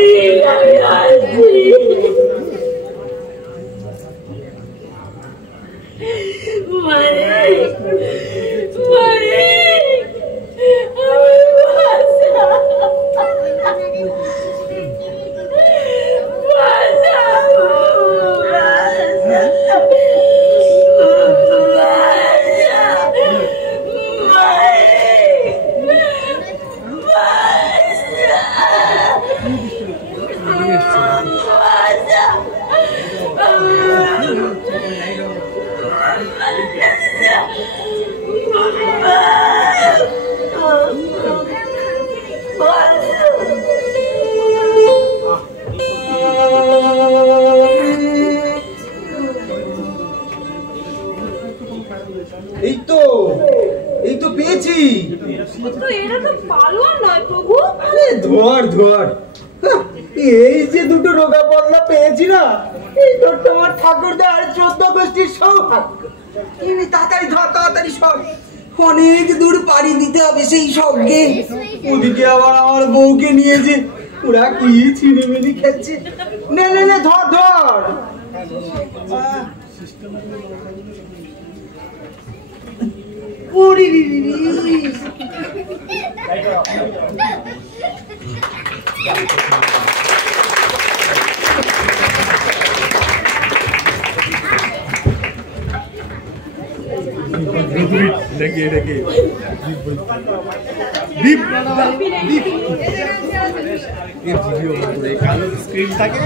আমি আসছি। এই তো পেয়েছি। তো এটা তো পালোয়ান নয় প্রভু। আরে ধর ধর, এই যে দুটো রোগা বদলা পেয়েছি না, এই তো তোমার ঠাকুরদা আর 14 গোষ্ঠীর সৌভাগ্য। এমনি তাড়াতাড়ি ধর, তাড়াতাড়ি সব, অনেক দূর পাড়ি দিতে হবে সেই সঙ্গে। ওদিকে আবার আমার বউকে নিয়ে যে ওরা কি ছিনিমিনি খেলছে। নে নে নে, ধর ধর। ওরে রে রে রে, ডেকে ডেকে দীপ দীপ ভিডিও করে কালো স্ক্রিন থাকে,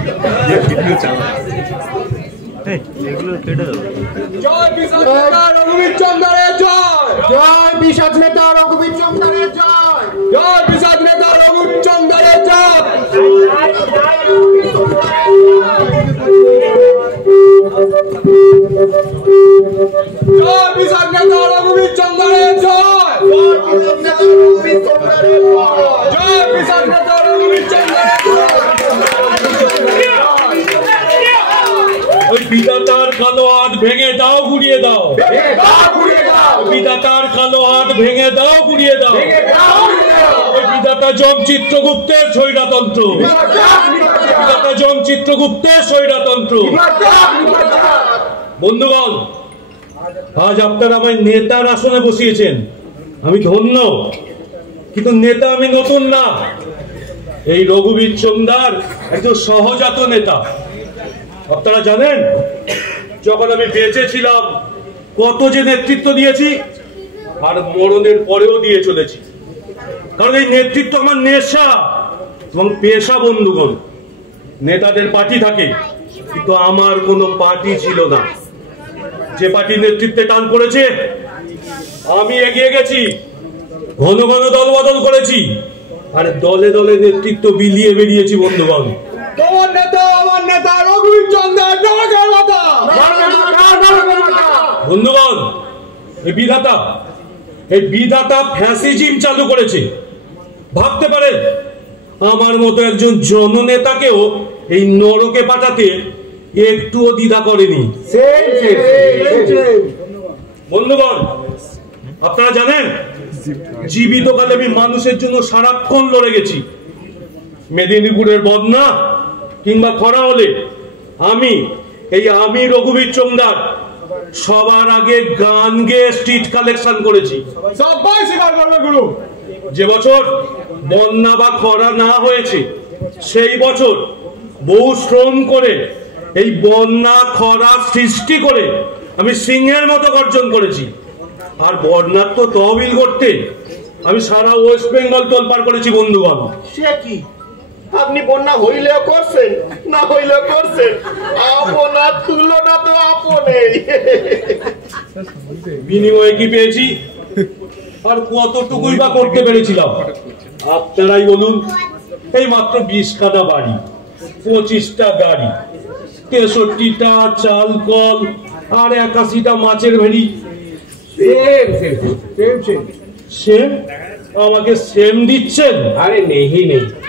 ভিডিও চালায়। এগুলো কেটে দাও। জয় পিশাচ নেতা রঘুবীর চন্দ্রের জয়, জয় পিশাচ নেতা রঘুবীর চন্দ্রের জয়, জয় পিশাচ নেতা রঘুবীর চন্দ্রের জয়, জয় পিশাচ নেতা রঘুবীর চন্দ্রের জয়, জয় পিশাচ ভেঙে দাও গুড়িয়ে দাও, বিধাতার কালো হাত ভেঙে দাও গুড়িয়ে দাও। ওই বিধাতা যম চিত্রগুপ্তের স্বৈরতন্ত্র, বিধাতা যম চিত্রগুপ্তের স্বৈরতন্ত্র। বন্ধুগণ, আজ আপনারা আমায় নেতার আসনে বসিয়েছেন, আমি ধন্য। কিন্তু নেতা আমি নতুন না, এই রঘুবীর চোংদার একজন সহজাত নেতা। আপনারা জানেন, যখন আমি বেঁচে ছিলাম কত যে নেতৃত্ব দিয়েছি, আর মরণের পরেও দিয়ে চলেছি। কারণ এই নেতৃত্ব আমার নেশা এবং পেশা। বন্ধুগণ, নেতাদের পার্টি থাকে, কিন্তু আমার কোনো পার্টি ছিল না। যে পার্টির নেতৃত্বে টান পড়েছে, আমি এগিয়ে গেছি, ঘন ঘন দল বদল করেছি, আর দলে দলে নেতৃত্ব বিলিয়ে বেরিয়েছি। বন্ধুগণ, তোমার নেতা আমার নেতা রঘুবীর চন্দ্র জগতের মাতা। বন্ধুগণ, এই বিধাতা ফ্যাসিজম চালু করেছে। ভাবতে পারেন, আমার মতো একজন জননেতাকেও এই নরকে পাঠাতে একটুও দ্বিধা করেনি। বন্ধুগণ, আপনারা জানেন, জীবিতকালে আমি মানুষের জন্য সারাক্ষণ লড়ে গেছি। মেদিনীপুরের বন্যা কিংবা খরা হলে আমি রঘুবীর চোংদার সবার আগে গান গেয়ে স্ট্রিট কালেকশন করেছি। সবাই স্বীকার করবে গুরু। যে বছর বন্যা বা খরা না হয়েছে, সেই বছর বহু শ্রম করে এই বন্যা খরা সৃষ্টি করে আমি সিংহের মতো গর্জন করেছি। আর বন্যার তো তহবিল করতে আমি সারা ওয়েস্ট বেঙ্গল তোলপাড় করেছি। বন্ধুগণ, সে কি, আপনি বন্যা হইলেও করছেন, না হইলেও করছেন, আপনার তুলনা তো আপনেই। বিনিময়ে কি পেয়েছি, আর কতটুকুই বা করতে পেরেছিলাম? আপনারাই বলুন। এই মাত্র 20খানা বাড়ি, 25টা গাড়ি, 63টা চাল কল, আর 81টা মাছের ভেড়ি। সেম আমাকে সেম দিচ্ছেন? अरे नहीं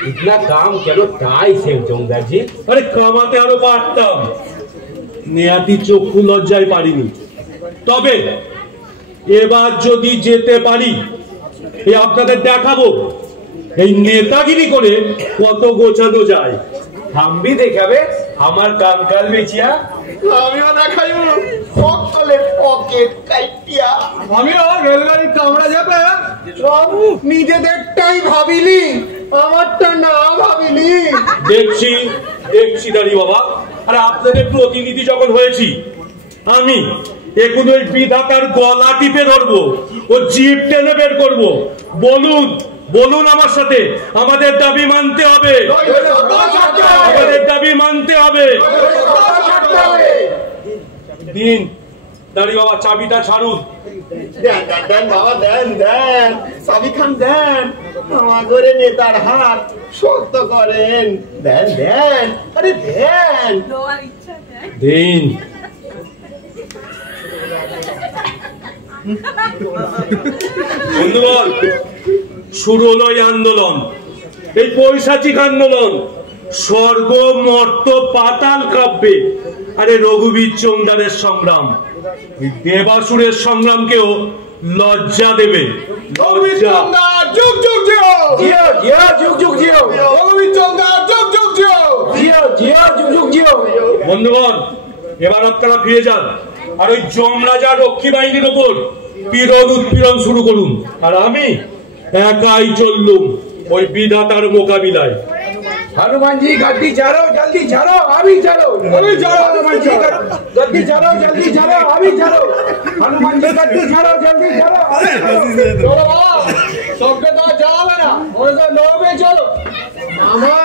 इतना काम चलो ताई से चोंगदार जी। আরে কামাতে আরো পারতাম, নেহাতি চক্ষু লজ্জায় পারিনি। তবে এবার যদি যেতে পারি, আপনাদের দেখাবো এই নেতাগিরি করে কত গোছানো যায়। हम भी देखाबे हमार कंकाल बेचिया। আমিও দেখাই সকলের পকেট কাইটিয়া। আমিও রেলগাড়ির কামড়া যাবে সব নিজেদেরটাই ভাবিলি, আমারটা না ভাবিলি। দেখছি দাঁড়ি বাবা। আরে আপনাদের প্রতিনিধি যখন হয়েছি, আমি এখন ওই বিধাতার গলা টিপে ধরবো, ও জিপ টেনে বের করবো। বলুন আমার সাথে, আমাদের দাবি মানতে হবে, আমাদের দাবি মানতে হবে। দিন দাঁড়ি বাবা, চাবিটা ছাড়ুন। দেন বাবা, দেন চাবি খান, দেন আমাদের নেতার হাত শক্ত করেন। দেন আরে দেন। দিন। বন্ধুগণ, শুরু হলো এই আন্দোলন, এই পৈশাচিক আন্দোলন। স্বর্গ মর্ত পাতাল কাব্যে। আরে রঘুবীর চোংদারের সংগ্রাম দেবাসুরের সংগ্রামকেও লজ্জা দেবে। যুগ যুগ জিও, जियो जियो जुग जुग जियो, রঘুবীর চন্দ্র যুগ যুগ জিও, जियो जियो जुग जुग जियो। বন্ধুগণ, এবার আপনারা ফিরে যান, আর ওই যমরাজা রক্ষী বাহিনীর ওপর পীড়ন উৎপীড়ন শুরু করুন। আর আমি একাই চললুম ওই বিধাতার মোকাবিলায়। हनुमान जी गड्डी झाड़ो जल्दी झाड़ो, अभी झाड़ो, अभी झाड़ो। हनुमान जी गड्डी झाड़ो जल्दी झाड़ो, अभी झाड़ो। हनुमान जी गड्डी झाड़ो जल्दी झाड़ो, अभी झाड़ो। চলো বাবা, সবকে তো আর যাওয়া হবে না, ওরা তো লড়বে। চলো মামা,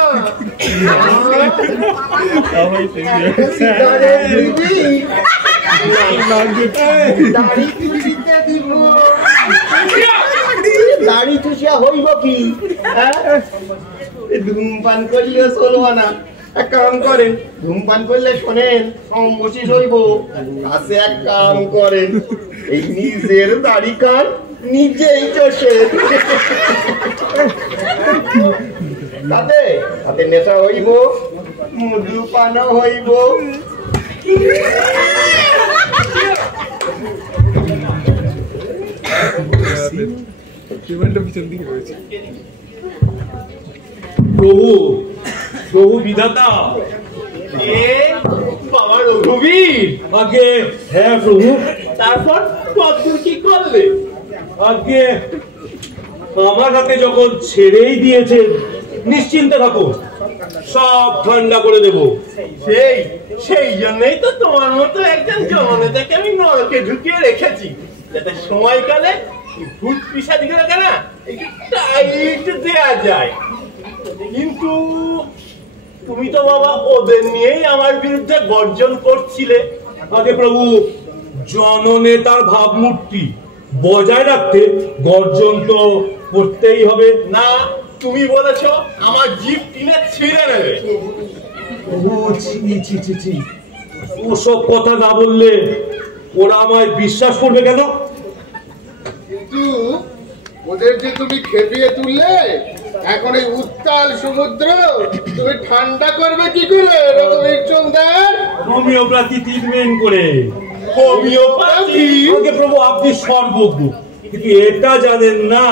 দাড়ি চুষিয়া হইব কি? ধূমপান করলেও চলবো না। এক কাম করেন, ধূমপান করলে শোনেন সম্বশিস হইব। কাছে এক কাম করেন, এই নিজের দাড়ি কান নিজেই চষেন। তাতে নেশা হইব, মধুপানও হইব। প্রভু, প্রভু বিধাতা। বাবা রঘুবীর, আগে হ্যাঁ প্রভু। তারপর কতদূর কি করলে? আগে আমার হাতে যখন ছেড়েই দিয়েছে, নিশ্চিন্তে থাকো, সব ঠান্ডা করে দেব। সেই জন্যই তো তোমার মতো একজন জননেতাকে আমি নরকে ঢুকিয়ে রেখেছি, যাতে সময়কালে ভূত পিশাচগুলোকে না একটু টাইট দেয়া যায়। কিন্তু তুমি তো বাবা ওদের নিয়েই আমার বিরুদ্ধে গর্জন করছিলে। আগে প্রভু, জননেতার ভাবমূর্তি বজায় রাখতে গর্জন তো করতেই হবে। না, তুমি বলেছো আমার জিভ টিনে ছিঁড়ে নেবে। ওসব কথা না বললে ওরা আমায় বিশ্বাস করবে কেন? কিন্তু ওদের যে তুমি খেপিয়ে তুললে, এখন এই উত্তাল সমুদ্র তুমি ঠান্ডা করবে কি করে রঘুবীর চৌধুরী? হোমিওপ্যাথি ট্রিটমেন্ট করে। হোমিওপ্যাথি? আগে প্রভু, আপনি সর্বজ্ঞ, কিন্তু এটা জানেন না,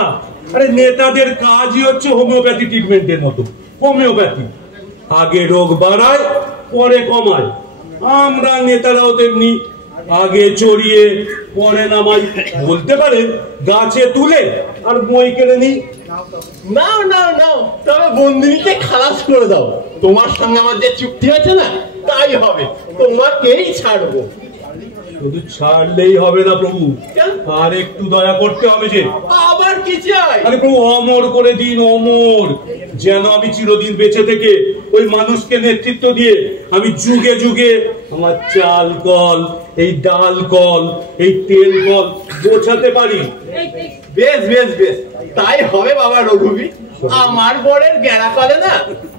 আরে নেতাদের কাজই হচ্ছে হোমিওপ্যাথি ট্রিটমেন্টের মতো। হোমিওপ্যাথি আগে রোগ বাড়ায়, পরে কমায়। আমরা নেতারাও তেমনি, আগে চড়িয়ে পরে নামাই, বলতে পারেন গাছে তুলে আর মই কেড়ে নিই। নাও নাও নাও, তবে বন্দিনীকে খালাস করে দাও। তোমার সঙ্গে আমার যে চুক্তি হয়েছে না, তাই হবে, তোমাকেই ছাড়বো। শুধু ছাড়লেই হবে না প্রভু, আর একটু দয়া করতে হবে। যে আবার কি চাই? আরে প্রভু, অমর করে দিন, অমর, যেন আমি চিরদিন বেঁচে থেকে ওই মানুষকে নেতৃত্ব দিয়ে আমি যুগে যুগে আমার চাল কল, এই ডাল কল, এই তেল কল বোঝাতে পারি। বেশ বেশ বেশ, তাই হবে বাবা রঘুবীর। আমার বরের গেরা কলে না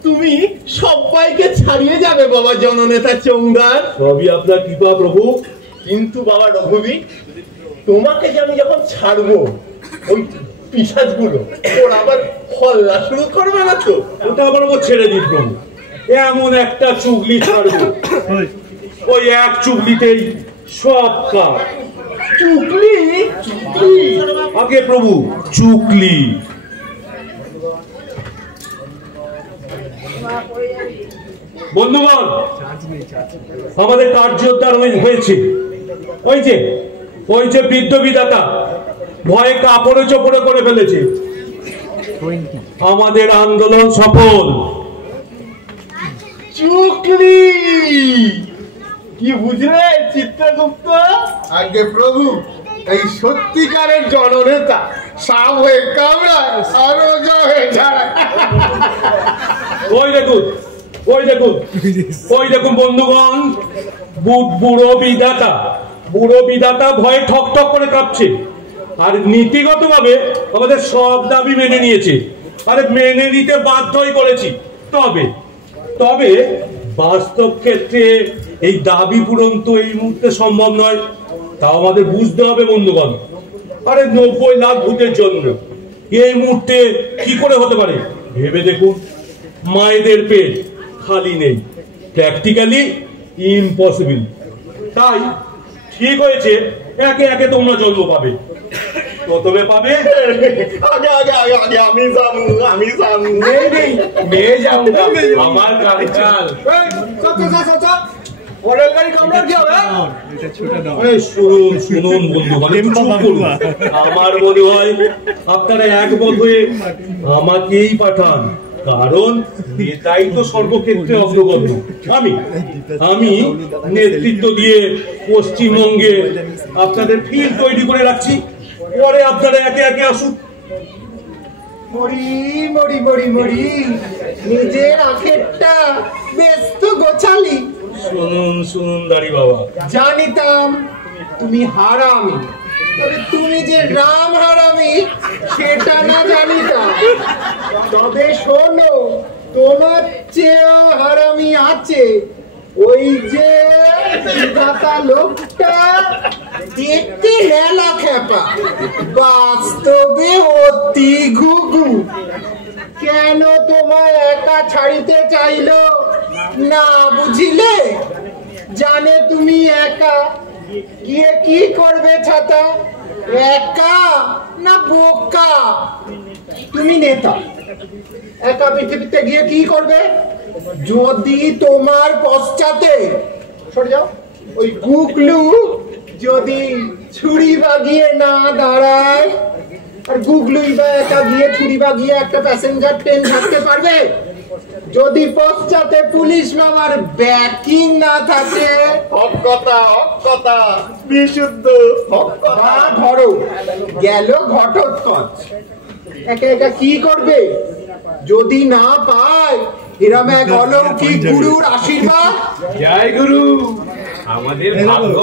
তুমি সবাইকে ছাড়িয়ে যাবে বাবা জননেতা চৌধুরী। সবই আপনার কৃপা প্রভু। কিন্তু বাবা রঘুবীর, তোমাকে যে আমি যখন ছাড়বো, ওই পিশাচগুলো ওরা আবার হল্লা শুরু করবে না তো? ওটা আবার ওকে ছেড়ে দিন প্রভু। এমন একটা চুগলি ছাড়বো, ওই এক চুগলিতেই সব কাজ। চুগলি? আগে প্রভু, চুগলি। বন্ধুগণ, আমাদের কার্যোদ্ধার হয়েছে। ওই যে বৃদ্ধ বিধাতা ভয়ে কাপড়ে চোপড়ে করে ফেলেছে। আমাদের আন্দোলন সফল। চুগলি কি বুঝলে চিত্রগুপ্ত? আগে প্রভু, এই সত্যিকারের জননেতা সাপ হয়ে কামড়ায় আর রোজা হয়ে যায়। ওই দেখুন, ওই দেখুন, ওই দেখুন বন্ধুগণ, বুড়ো বিধাতা ভয়ে ঠক ঠক করে কাঁপছে, আর নীতিগতভাবে আমাদের সব দাবি মেনে নিয়েছে। আরে মেনে নিতে বাধ্যই করেছি। তবে বাস্তব ক্ষেত্রে এই দাবি পূরণ তো এই মুহূর্তে সম্ভব নয়, তাও আমাদের বুঝতে হবে বন্ধুগণ। আরে 90 লাখ ভূতের জন্য এই মুহূর্তে কি করে হতে পারে ভেবে দেখুন। মায়েদের পেট খালি নেই, প্র্যাকটিক্যালি ইম্পসিবল। তাই ঠিক হয়েছে, একে একে তোমরা জন্ম পাবে। প্রথমে পাবে আগে আগে আগে আগে আমি যাবো। মেয়ে যাও আমার কালচাল। শুনুন বন্ধুগণ, আমার মনে হয় আপনারা একমত হয়ে আমাকেই পাঠান, কারণ নেতাই তো সর্বক্ষেত্রে অগ্রগণ্য। আমি নেতৃত্ব দিয়ে পশ্চিমবঙ্গে আপনাদের ফিল্ড তৈরি করে রাখছি, পরে আপনারা একে একে আসুন। নিজের আখেরটা বেশ তো গোছালি। শুনুন দাড়ি বাবা, জানিতাম তুমি হারামি, তবে তুমি যে রাম হারামি সেটা না জানিতাম। তবে শোনো, তোমার চেয়েও হারামি আছে। ওই যে বিধাতা লোকটা দেখতে মেলা খেপা, বাস্তবে অতি ঘুঘু। কেন তোমায় একা ছাড়িতে চাইলো না বুঝিলে? জানে তুমি একা গিয়ে কি করবে ছাতা? একা না বোকা? তুমি নেতা, একা পৃথিবীতে গিয়ে কি করবে? যদি তোমার পশ্চাতে সরে যাও ওই গুগলু যদি ছুরি বাগিয়ে না দাঁড়ায়, আর গুগলুই বা একা গিয়ে ছুরি বাগিয়ে একটা প্যাসেঞ্জার ট্রেন থাকতে পারবে? যদি পশ্চাতে পুলিশ মামার ব্যাকিং না থাকে, অজ্ঞতা বিশুদ্ধ বা ধরো গেল ঘটোৎকচ, একা একা কি করবে? যদি না পায় এরম এক অলৌকিক গুরুর আশীর্বাদ, জয় গুরু, আমাদের ভাগ্য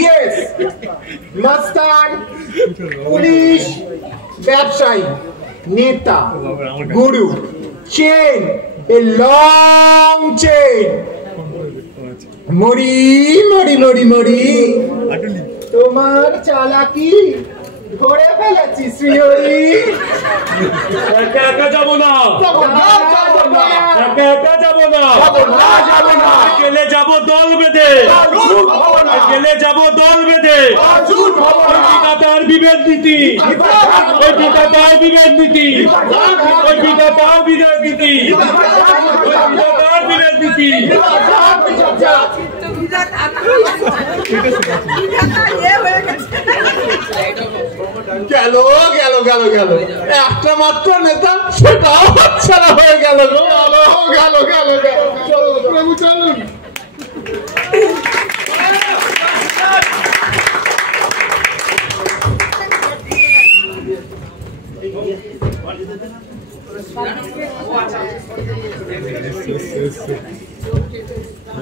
ইয়েস, মাস্টার, পুলিশ, ব্যবসায়ী, নেতা, গুরু, চেন, এ লং চেন। মরি মরি মরি মরি, তোমার চালাকি ধরে ফেলেছি শ্রীহরি। একা একা যাবো না, একা একা যাবো না, গেলে যাবো দল বেঁধে, গেলে যাবো দল বেঁধে। তার বিভেদ নীতি, ওই পিতা তার বিভেদ নীতি, ওই পিতা তার বিভেদ নীতি, ওই পিতা তার বিভেদ নীতি। গেল গেল গেল গেল, একটা মাত্র নেতা, সেটাও ছাড়া হয়ে গেল। গেল গেল গেল, চলো প্রভু চলুন।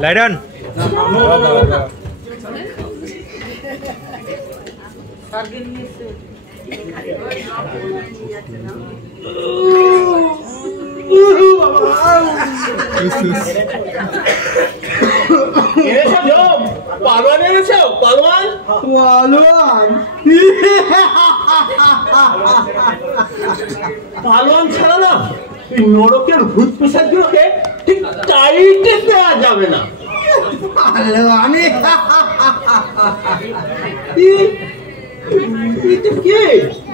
লাইডন পালোয়ান এনেছো? পালোয়ান পালোয়ান ছাড়া না এই নরকের ভূত পিশাচ গুলোকে ঠিক টাইটে দেওয়া যাবে না।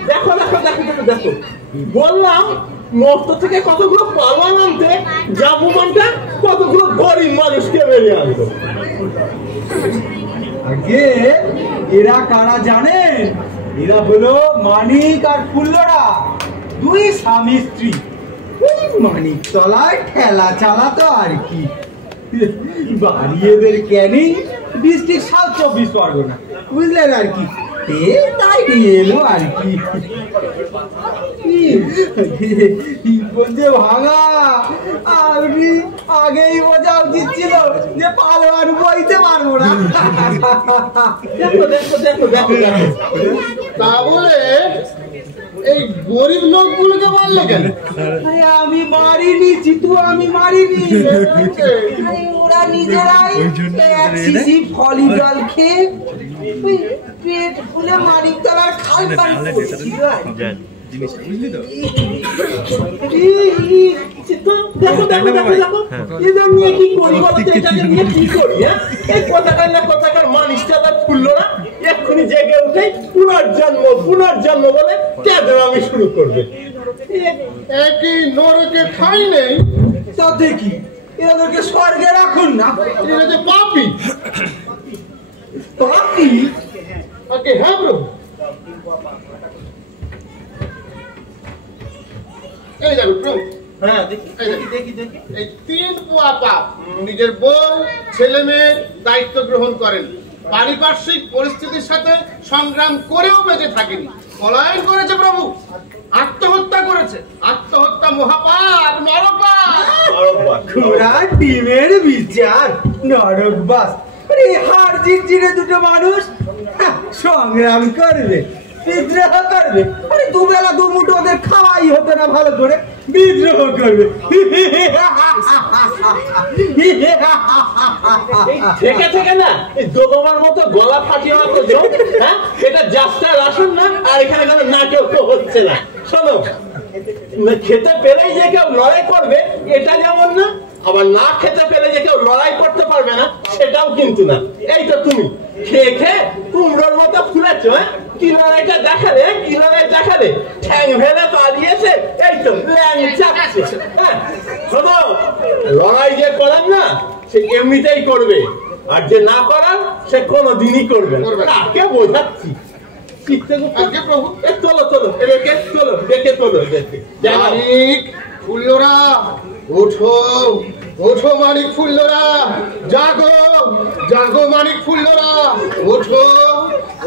দেখো দেখো দেখো দেখো দেখো, বললাম মস্ত থেকে কতগুলো পালোয়ান আনতে, জাবুমানটা কতগুলো গরিব মানুষকে বেরিয়ে আনতো। আগে এরা কারা জানেন? এরা হলো মানিক আর ফুল্লরা, দুই স্বামী স্ত্রী। মানিক তলায় ঠেলা চালাতো আর কি। বাড়ি এদের ক্যানিং, ডিস্ট্রিক্ট সাউথ 24 পরগনা, বুঝলেন আর কি। তাই নিয়ে এলো আর কি। বলছে ভাঙা, আপনি আগেই বোঝা উচিত ছিল যে পালোয়ান বইতে পারবো না। দেখো দেখো দেখো দেখো দেখো, তাহলে এই গরিব লোকগুলোকে মারলো কেন? আমি মারিনি চিতু, আমি মারিনি। ওরা নিজেরাই এক শিশি ফলি জল খেয়ে পেট ফুলে মানিক তলার খাল পান করছিল। দেখো দেখো দেখো দেখো, এদের নিয়ে কি করি বলতে, এটাকে নিয়ে কি করি? হ্যাঁ, এই কথাকার না কথাকার মানুষটা ফুললো না, এক্ষুনি জেগে উঠে পুনর্জন্ম পুনর্জন্ম বলে কেঁদে আমি শুরু করবে। একই নরকে ঠাঁই নেই, তাতে কি? এদেরকে স্বর্গে রাখুন না। এরা যে পাপী। পাপী? আগে হ্যাঁ প্রভু, এই দেখো প্রভু, হ্যাঁ দেখি দেখি দেখি দেখি, এই 3 পোয়া পাপ। নিজের বউ ছেলে মেয়ের দায়িত্ব গ্রহণ করেন, পারিপার্শ্বিক পরিস্থিতির সাথে সংগ্রাম করেও বেঁচে থাকেনি, পলায়ন করেছে প্রভু, আত্মহত্যা করেছে। আত্মহত্যা মহাপাপ, নরকবাস। পুরা টিমের বিচার, নরকবাস। হার জিরে দুটো মানুষ সংগ্রাম করবে, বিদ্রোহ করবে। দুবেলা দুমুঠো ওদের খাওয়াই হতো না ভালো করে, বিদ্রোহ করবে। থেকে থেকে না এই দোদমার মতো গলা ফাটিয়ে মাত্র, হ্যাঁ এটা যাত্রার আসন না, আর এখানে কোনো নাটক হচ্ছে না। শোনো, খেতে পেরেই যে কেউ লড়াই করবে এটা যেমন না, আবার না খেতে পেলে যে কেউ লড়াই করতে পারবে না সেটাও কিন্তু না। এই তো তুমি খেয়ে খেয়ে কুমড়োর মতো ফুলেছো। কি লড়াইটা দেখালে, কি লড়াই দেখালে, ঠ্যাং ভেলে পালিয়েছে, এই তো শোনো, লড়াই যে করেন না সে এমনিতেই করবে, আর যে না করার সে কোনোদিনই করবে না। কাকে বোঝাচ্ছি? প্রভু তোলো তোলো এদেরকে, তোলো দেখে তোলো এদেরকে। মানিক ফুল্লরা ওঠো, ওঠো মানিক ফুল্লরা, জাগো জাগো মানিক ফুল্লরা, ওঠো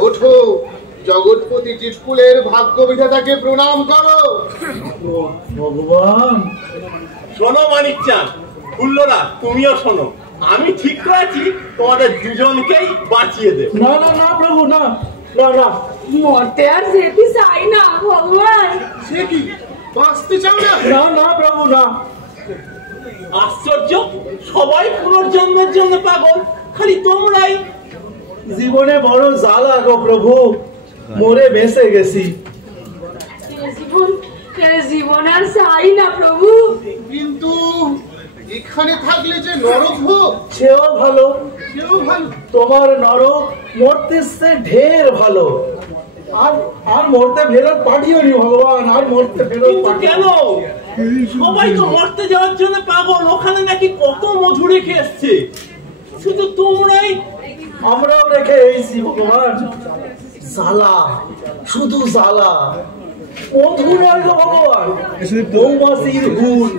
ওঠো, জগৎপতি চিৎকুলের ভাগ্য বিধাতাকে প্রণাম করো। ভগবান শোনো মানিক চাঁদ, ফুল্লরা তুমিও শোনো, আমি ঠিক করেছি তোমাদের দুজনকেই বাঁচিয়ে দেব। না না না প্রভু, না না না, মরতে আর যেতে চাই না ভগবান। সে কি বাঁচতে চাও না? না না প্রভু না। আশ্চর্য, সবাই পুনর্জন্মের জন্য পাগল, খালি তোমরাই। জীবনে বড় জ্বালা গো প্রভু, মরে বেঁচে গেছি। জীবন আর চাই না প্রভু। কিন্তু এখানে থাকলে যে নরক হোক সেও ভালো, সেও ভালো। তোমার নরক মরতে ঢের ভালো। আর আর মরতে ফেরত পাঠিও নি ভগবান, আর মরতে ফেরত কেন? সবাই তো মরতে যাওয়ার জন্য পাগল, ওখানে নাকি কত মধু রেখে এসছে, শুধু তোমরাই। আমরাও রেখে এসেছি ভগবান, জ্বালা, শুধু জ্বালা। মধু নয় গো ভগবান, মৌমাছির গুণ।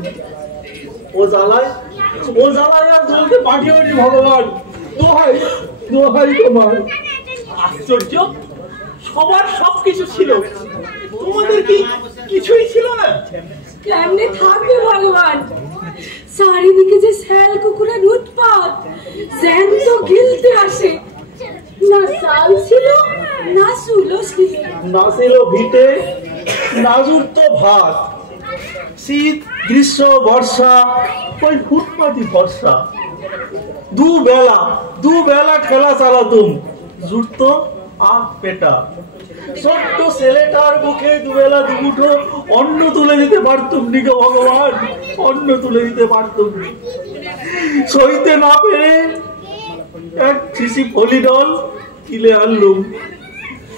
ও জ্বালায় আর তোমাকে পাঠিও নি ভগবান, দোহাই দোহাই তোমার। আশ্চর্য, সবার সবকিছু ছিল, তোমাদের কি কিছুই ছিল না? কেমনে থাকবে ভগবান? চারিদিকে যে শ্যাল কুকুরের উৎপাত, জ্যান্ত গিলতে আসে। না চাল ছিল, না চুলো ছিল, না ছিল ভিটে, না জুটতো ভাত। শীত, গ্রীষ্ম, বর্ষা, ওই ফুটপাতি ভরসা। দুবেলা ঠেলা চালাতুম, জুটতো আখ পেটা। ছোট্ট ছেলেটার মুখে দুবেলা দুমুঠো অন্ন তুলে দিতে পারতুম নি গো ভগবান, অন্ন তুলে দিতে পারতুম। সইতে না পেরে এক শিশি পলিডল কিলে আনলুম,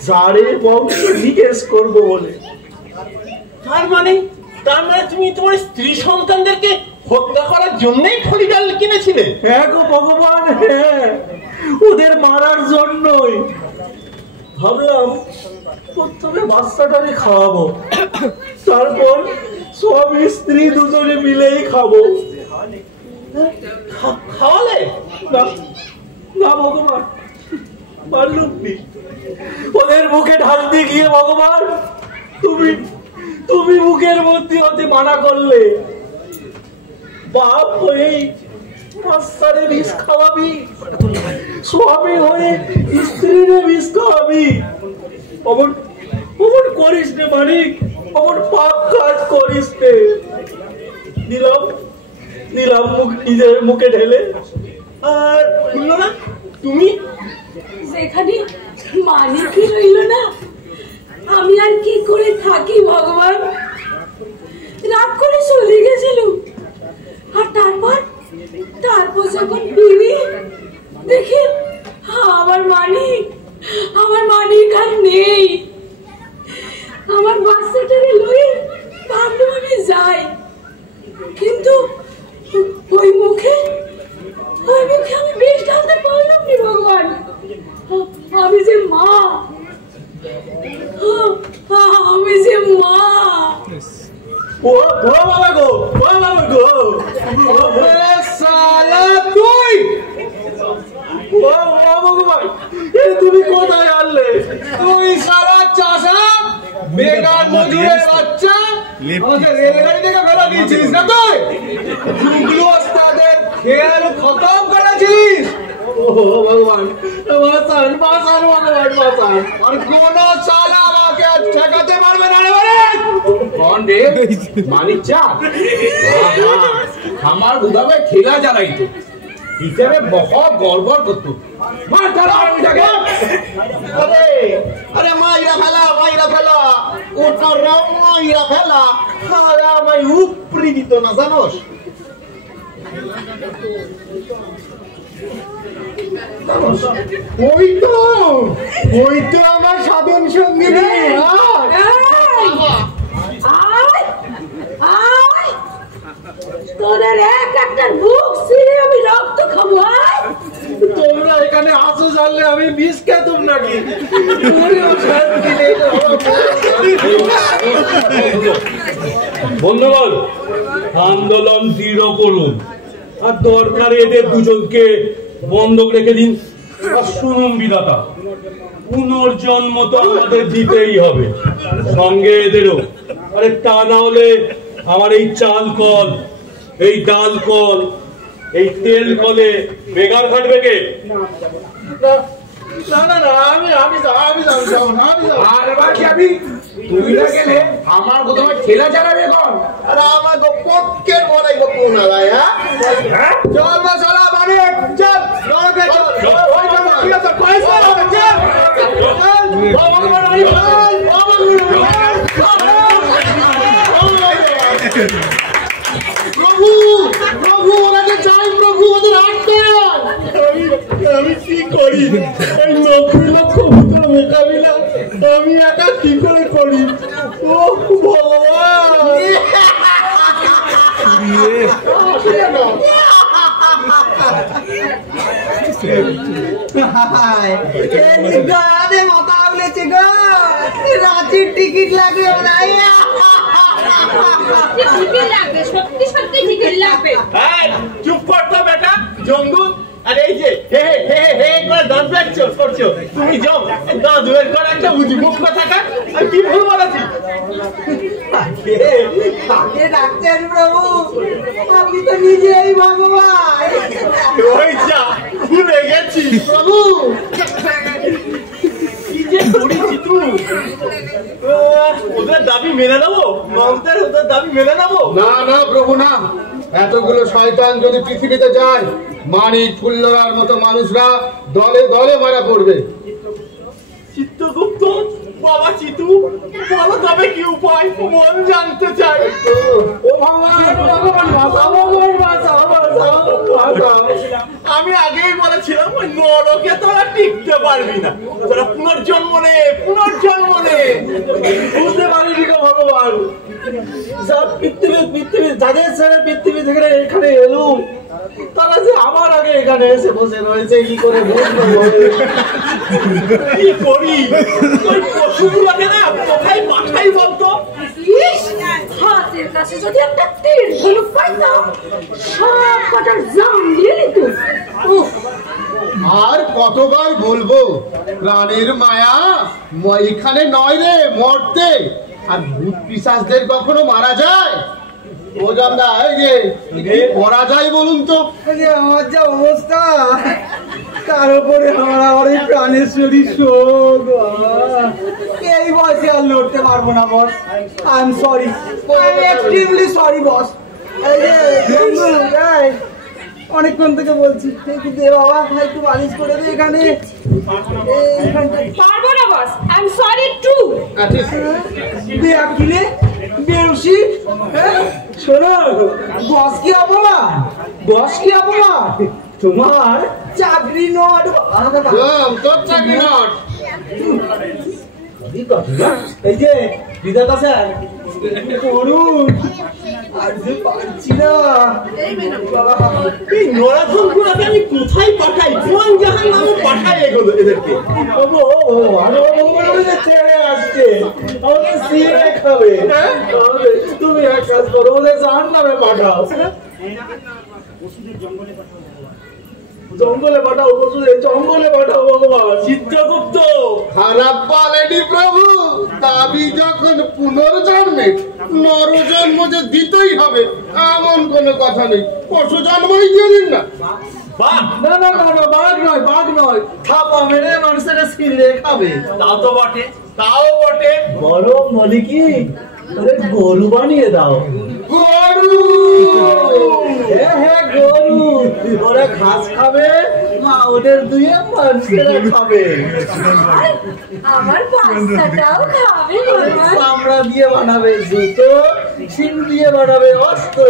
জারে বংশ জিজ্ঞেস করবো বলে। তার মানে তুমি তোমার স্ত্রী সন্তানদেরকে হত্যা করার জন্যই ফলিডাল কিনেছিলে? হ্যাঁ গো ভগবান, হ্যাঁ, ওদের মারার জন্যই। ভাবলাম প্রথমে বাচ্চাটাকে খাওয়াবো, তারপর স্বামী স্ত্রী দুজনে মিলেই খাবো। খাওয়ালে? না ভগবান, পারলুম নি। ওদের মুখে ঢালতে গিয়ে ভগবান তুমি মুখের মধ্যে হতে মানা করলে। বাপ হয়ে বাচ্চারে বিষ খাওয়াবি, স্বামী হয়ে স্ত্রীরে বিষ খাওয়াবি। অমন করিস নে মানিক, অমন পাপ কাজ করিস নে। নিলাম মুখ নিজের মুখে ঢেলে। আর শুনলো না তুমি? যেখানে মানিকই রইল না, আমি আর কি করে থাকি ভগবান? রাগ করে চলে গেছিল, আর তারপর যখন ফিরি দেখি আমার মানিক আর নেই। আমার বাচ্চাটাকে লই ভাবলাম আমি যাই, কিন্তু ওই মুখে আমি বিষ ঢালতে পারলাম নি ভগবান। আমি যে মা, ও বাবা গো, ও বাবা গো, শালা তুই! ও ভগবান, তুমি কোথায় আনলে? তুই শালা চাষা, বেকার মজুরের বাচ্চা, আমাকে রেলগাড়ি থেকে ফেলা দিয়েছিস না তুই? জুগলু ওস্তাদের খেয়াল খতম করেছিস। ও ভগবান, বাঁচান বাঁচান ভগবান, বাঁচান। আর কোন শালা আমাকে আজ ঠেকাতে পারবে না রে বলে। कौन रे? मानिक चाँद? हमार उदावे ठेला जलाई तो हिसाबे बहुत गड़बड़ करतो। मार चला मुझे। अरे माइरा ফেলা ওটার মাইরা ফেলা। আরে আমায় উপরি দিত না জানোস? ওই তো আমার সাধন সঙ্গিনী। তোদের এক একটা বুক ছিঁড়ে আমি রক্ত খাবো। তোমরা এখানে আসো জানলে আমি বিষ খেতুম নাকি? বন্ধুগণ, আন্দোলন দৃঢ় করুন, আর দরকারে এদের দুজনকে বন্ধক রেখে দিন। আর শুনুন বিধাতা, পুনর্জন্ম তো আমাদের দিতেই হবে, সঙ্গে এদেরও। আরে তা না হলে আমার এই চাল কল, এই ডাল কল, এই তেল কলে বেগার খাটবে কে? আর বাকি আমি তুমি না গেলে আমার তোমার ঠেলা চালাবে কোন? আরে আমাকে পক্ষের বড়াইব কোন আলায়? চল বা চলা মানে চল নরকে চল। ওই তো ঠিক আছে পয়সা হবে চল প্রভু প্রভু ওনাকে চাই প্রভু, ওদের আটকান। আমি কি করি? এই 90 লক্ষ ভূতের মোকাবিলা আমি একা কি করে করি? ও ভগবান! মাথা উলেছে গো, রাঁচির টিকিট লাগবে সত্যি সত্যি টিকিট লাগবে। চুপ কর তো বেটা জঙ্গু। আর এই যে হে হে হে একবার দাঁত বের করছো তুমি, জম দাঁত বের কর একটা বুঝি মুখ কথা কাট। আমি কি ভুল বলেছি? কাকে ডাকছেন প্রভু? আমি তো নিজেই ভগবান। ওই যা ভুলে গেছি প্রভু কি যে করেছি তুই। ওদের দাবি মেনে নেবো? মমতার ওদের দাবি মেনে নেবো? না না প্রভু না, এতগুলো শয়তান যদি পৃথিবীতে যায়, মানিক ফুল্লরার মতো মানুষরা দলে দলে মারা পড়বে। চিত্রগুপ্ত বাবা চিতু, বলো তবে কি উপায়? মন জানতে চাই। ও ভগবান, ভগবান বাঁচাও, ভগবান বাঁচাও, বাঁচাও, বাঁচাও। আমি আগেই বলেছিলাম ওই নরকে তোরা টিকতে পারবি না, তোরা পুনর্জন্ম নে, পুনর্জন্ম নে। বুঝতে পারিনি গো ভগবান, সব পৃথিবী যাদের ছেড়ে পৃথিবী থেকে এখানে এলুম, তারা যে আমার আগে এখানে এসে বসে রয়েছে, কি করে বুঝবো? কি করি? ওই পশুগুলোকে না কোথায় পাঠাই বলতো? হাতের কাছে যদি একটা তীর ধনুক পাইতাম, সব কটার জাম দিয়ে নিত। আর কতবার বলবো, প্রাণের মায়া এখানে নয় রে মরতে। আর ভূত পিশাচদের কখনো মারা যায়? ও জামদা, এই যে করা যায় বলুন তো? আমার যা অবস্থা, তার উপরে আমার এই প্রাণেশ্বরী শোক, এই বয়সে আর লড়তে পারবো না boss. I am sorry, I am extremely sorry boss. এই যে অনেকক্ষণ থেকে বলছি, একটু দে বাবা, একটু বালিশ করে দে এখানে। পারবো না boss, I am sorry to. কিনে বেরুসি, শোনো, বস কি অপমান, বস কি অপমান, তোমার চাকরি নট, তোর চাকরি নট। এই যে বিধাতা স্যার, করুন আর যে পারছি না। এই নরাধনগুলোকে আমি কোথায় পাঠাই? কোন জাহান নামে পাঠাই এগুলো এদেরকে? ছেড়ে আসছে, আমাকে সিরে খাবে। তুমি এক কাজ করো, ওদের জাহান নামে পাঠাও, জঙ্গলে পাঠাও, জঙ্গলে পাঠাও ভগবান। চিত্রগুপ্ত খারাপ বলেনি প্রভু, দাবি যখন পুনর্জন্মে, নরজন্ম যে দিতেই হবে এমন কোনো কথা নেই। পশু জন্মই দিয়ে দিন না। না না না না, বাঘ নয়, বাঘ নয়, থাপা মেরে মানুষের ছিঁড়ে খাবে। তাও তো বটে, তাও বটে। বরং বলি কি, ওদের গরু বানিয়ে দাও। গরু, হ্যাঁ হ্যাঁ গরু, ওরা ঘাস খাবে, মা ওদের দুয়ে মানুষেরা খাবে। আমার পাস্তাটাও খাবে চামড়া দিয়ে বানাবে জুতো, শিং দিয়ে বানাবে অস্ত্র,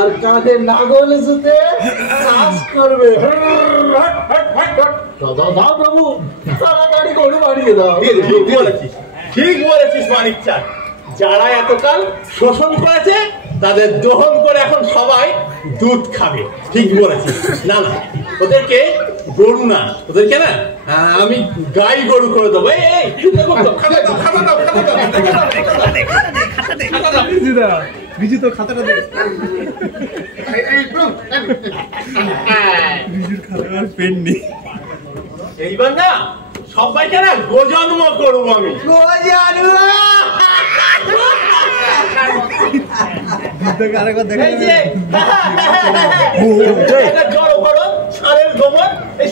আর কাঁধে নাগল জুতে চাষ করবে। দাও প্রভু, তাড়াতাড়ি গরু বানিয়ে দাও। ঠিক বলেছিস মানিক চাঁদ। যারা এতকাল শোষণ করেছে তাদের দহন করে এখন সবাই দুধ খাবে। ঠিক বলেছিস। না না, ওদেরকে গরু না, ওদেরকে না আমি গাই গরু করে দেবো। বিজু তো খাতাটা দে। বিজুর খাতার পেন নেই। এইবার না সবাইকে না গোজন্ম করবো আমি।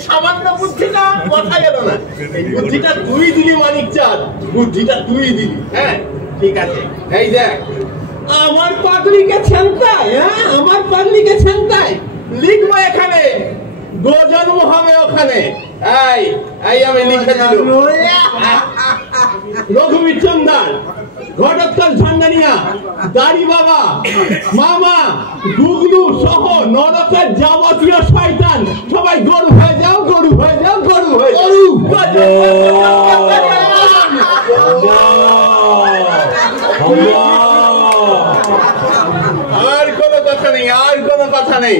সামান্য বুদ্ধিটা কথা গেল না, বুদ্ধিটা তুই দিলি মানিক চাঁদ, বুদ্ধিটা তুই দিলি। হ্যাঁ ঠিক আছে। এই দেখ আমার পাগলিকে ছানতায়, হ্যাঁ আমার পাগলিকে ছানতায় লিখবো এখানে, গোজন্ম হবে ওখানে। এই এই আমি লিখে দিল রঘুবীর চন্দার, ঘটোৎকচ ঝান্ডানিয়া, দাড়ি বাবা, মামা, গুগলু সহ নরকের যাবতীয় শয়তান সবাই গরু হয়ে যাও, গরু হয়ে যাও, গরু হয়ে যাও। আর কোনো কথা নেই, আর কোনো কথা নেই।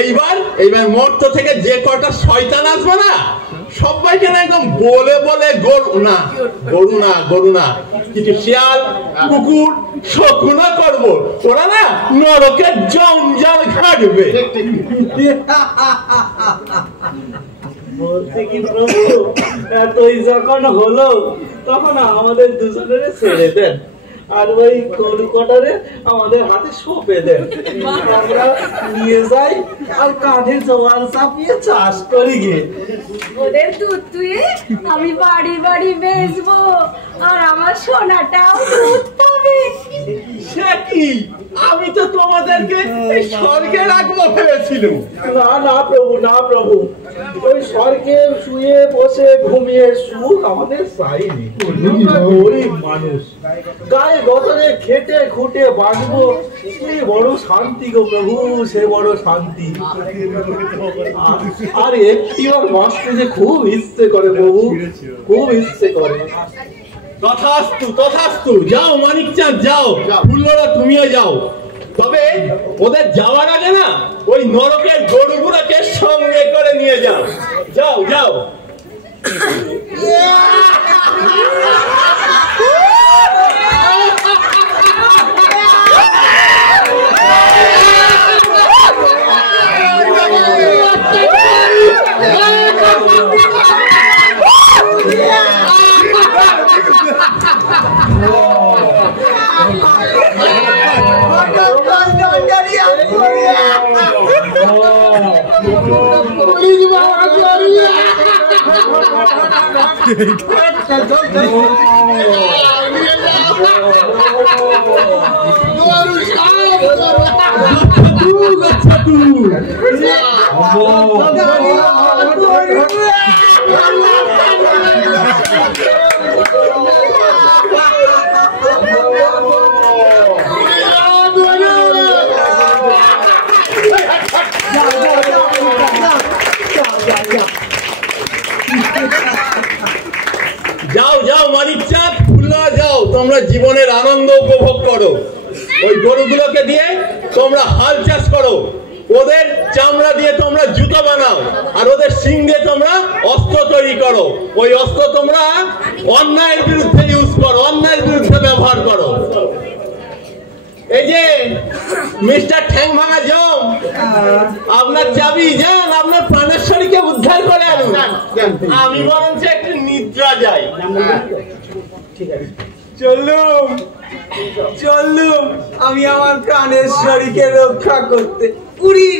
এইবার মর্ত থেকে যে কটা শয়তান আসবে না সবাইকে না একদম বলে বলে গরু না কিছু শিয়াল, কুকুর, শকুনা করবো। ওরা না নরকের জঞ্জাল ঘাটবে। বলতে কি প্রভু, এতই যখন হলো তখন আমাদের দুজনের ছেড়ে দেন, আর ওই গরু কটারে আমাদের হাতে সঁপে দেন, আমরা নিয়ে যাই আর কাঁধে জোয়ান চাপিয়ে চাষ করি গে। ওদের দুধ দুয়ে আমি বাড়ি বাড়ি বেচবো, আর আমার সোনাটাও দুধ পাবে। সে কি, আমি তো তোমাদেরকে স্বর্গে রাখবো ভেবেছিলাম। না না প্রভু, না প্রভু, ওই স্বর্গে শুয়ে বসে ঘুমিয়ে সুখ আমাদের চাইনি। গরিব মানুষ, গায়ে গতরে খেটে খুঁটে বাঁচবো, সে বড় শান্তি গো প্রভু, সে বড় শান্তি। আর একটিবার বাঁচতে যে খুব ইচ্ছে করে প্রভু, খুব ইচ্ছে করে। তথাস্তু তথাস্তু, যাও মানিক চাঁদ যাও, ফুল্লরা তুমিও যাও। তবে ওদের যাওয়ার আগে না ওই নরকের গরুগুলোকে সঙ্গে করে নিয়ে যাও। যাও যাও। যাও যাও মানিক চাঁদ, ফুল্লরা যাও, তোমরা জীবনের আনন্দ উপভোগ করো। ওই গরুগুলোকে দিয়ে তোমরা হাল চাষ করো, ওদের চামড়া দিয়ে তোমরা জুতো বানাও, আর ওদের শিং দিয়ে তোমরা অস্ত্র তৈরি করো। ওই অস্ত্র তোমরা অন্যায়ের বিরুদ্ধে ইউজ করো, অন্যায়ের বিরুদ্ধে ব্যবহার করো। এই যে মিস্টার ঠ্যাং ভাঙা জম, আপনার চাবি যান, আপনার প্রাণেশ্বরীকে উদ্ধার করে আনুন। আমি বরঞ্চ একটু নিদ্রা যাই। ঠিক আছে, চলুম চলুম আমি আমার প্রাণেশ্বরীকে রক্ষা করতে। উড়ি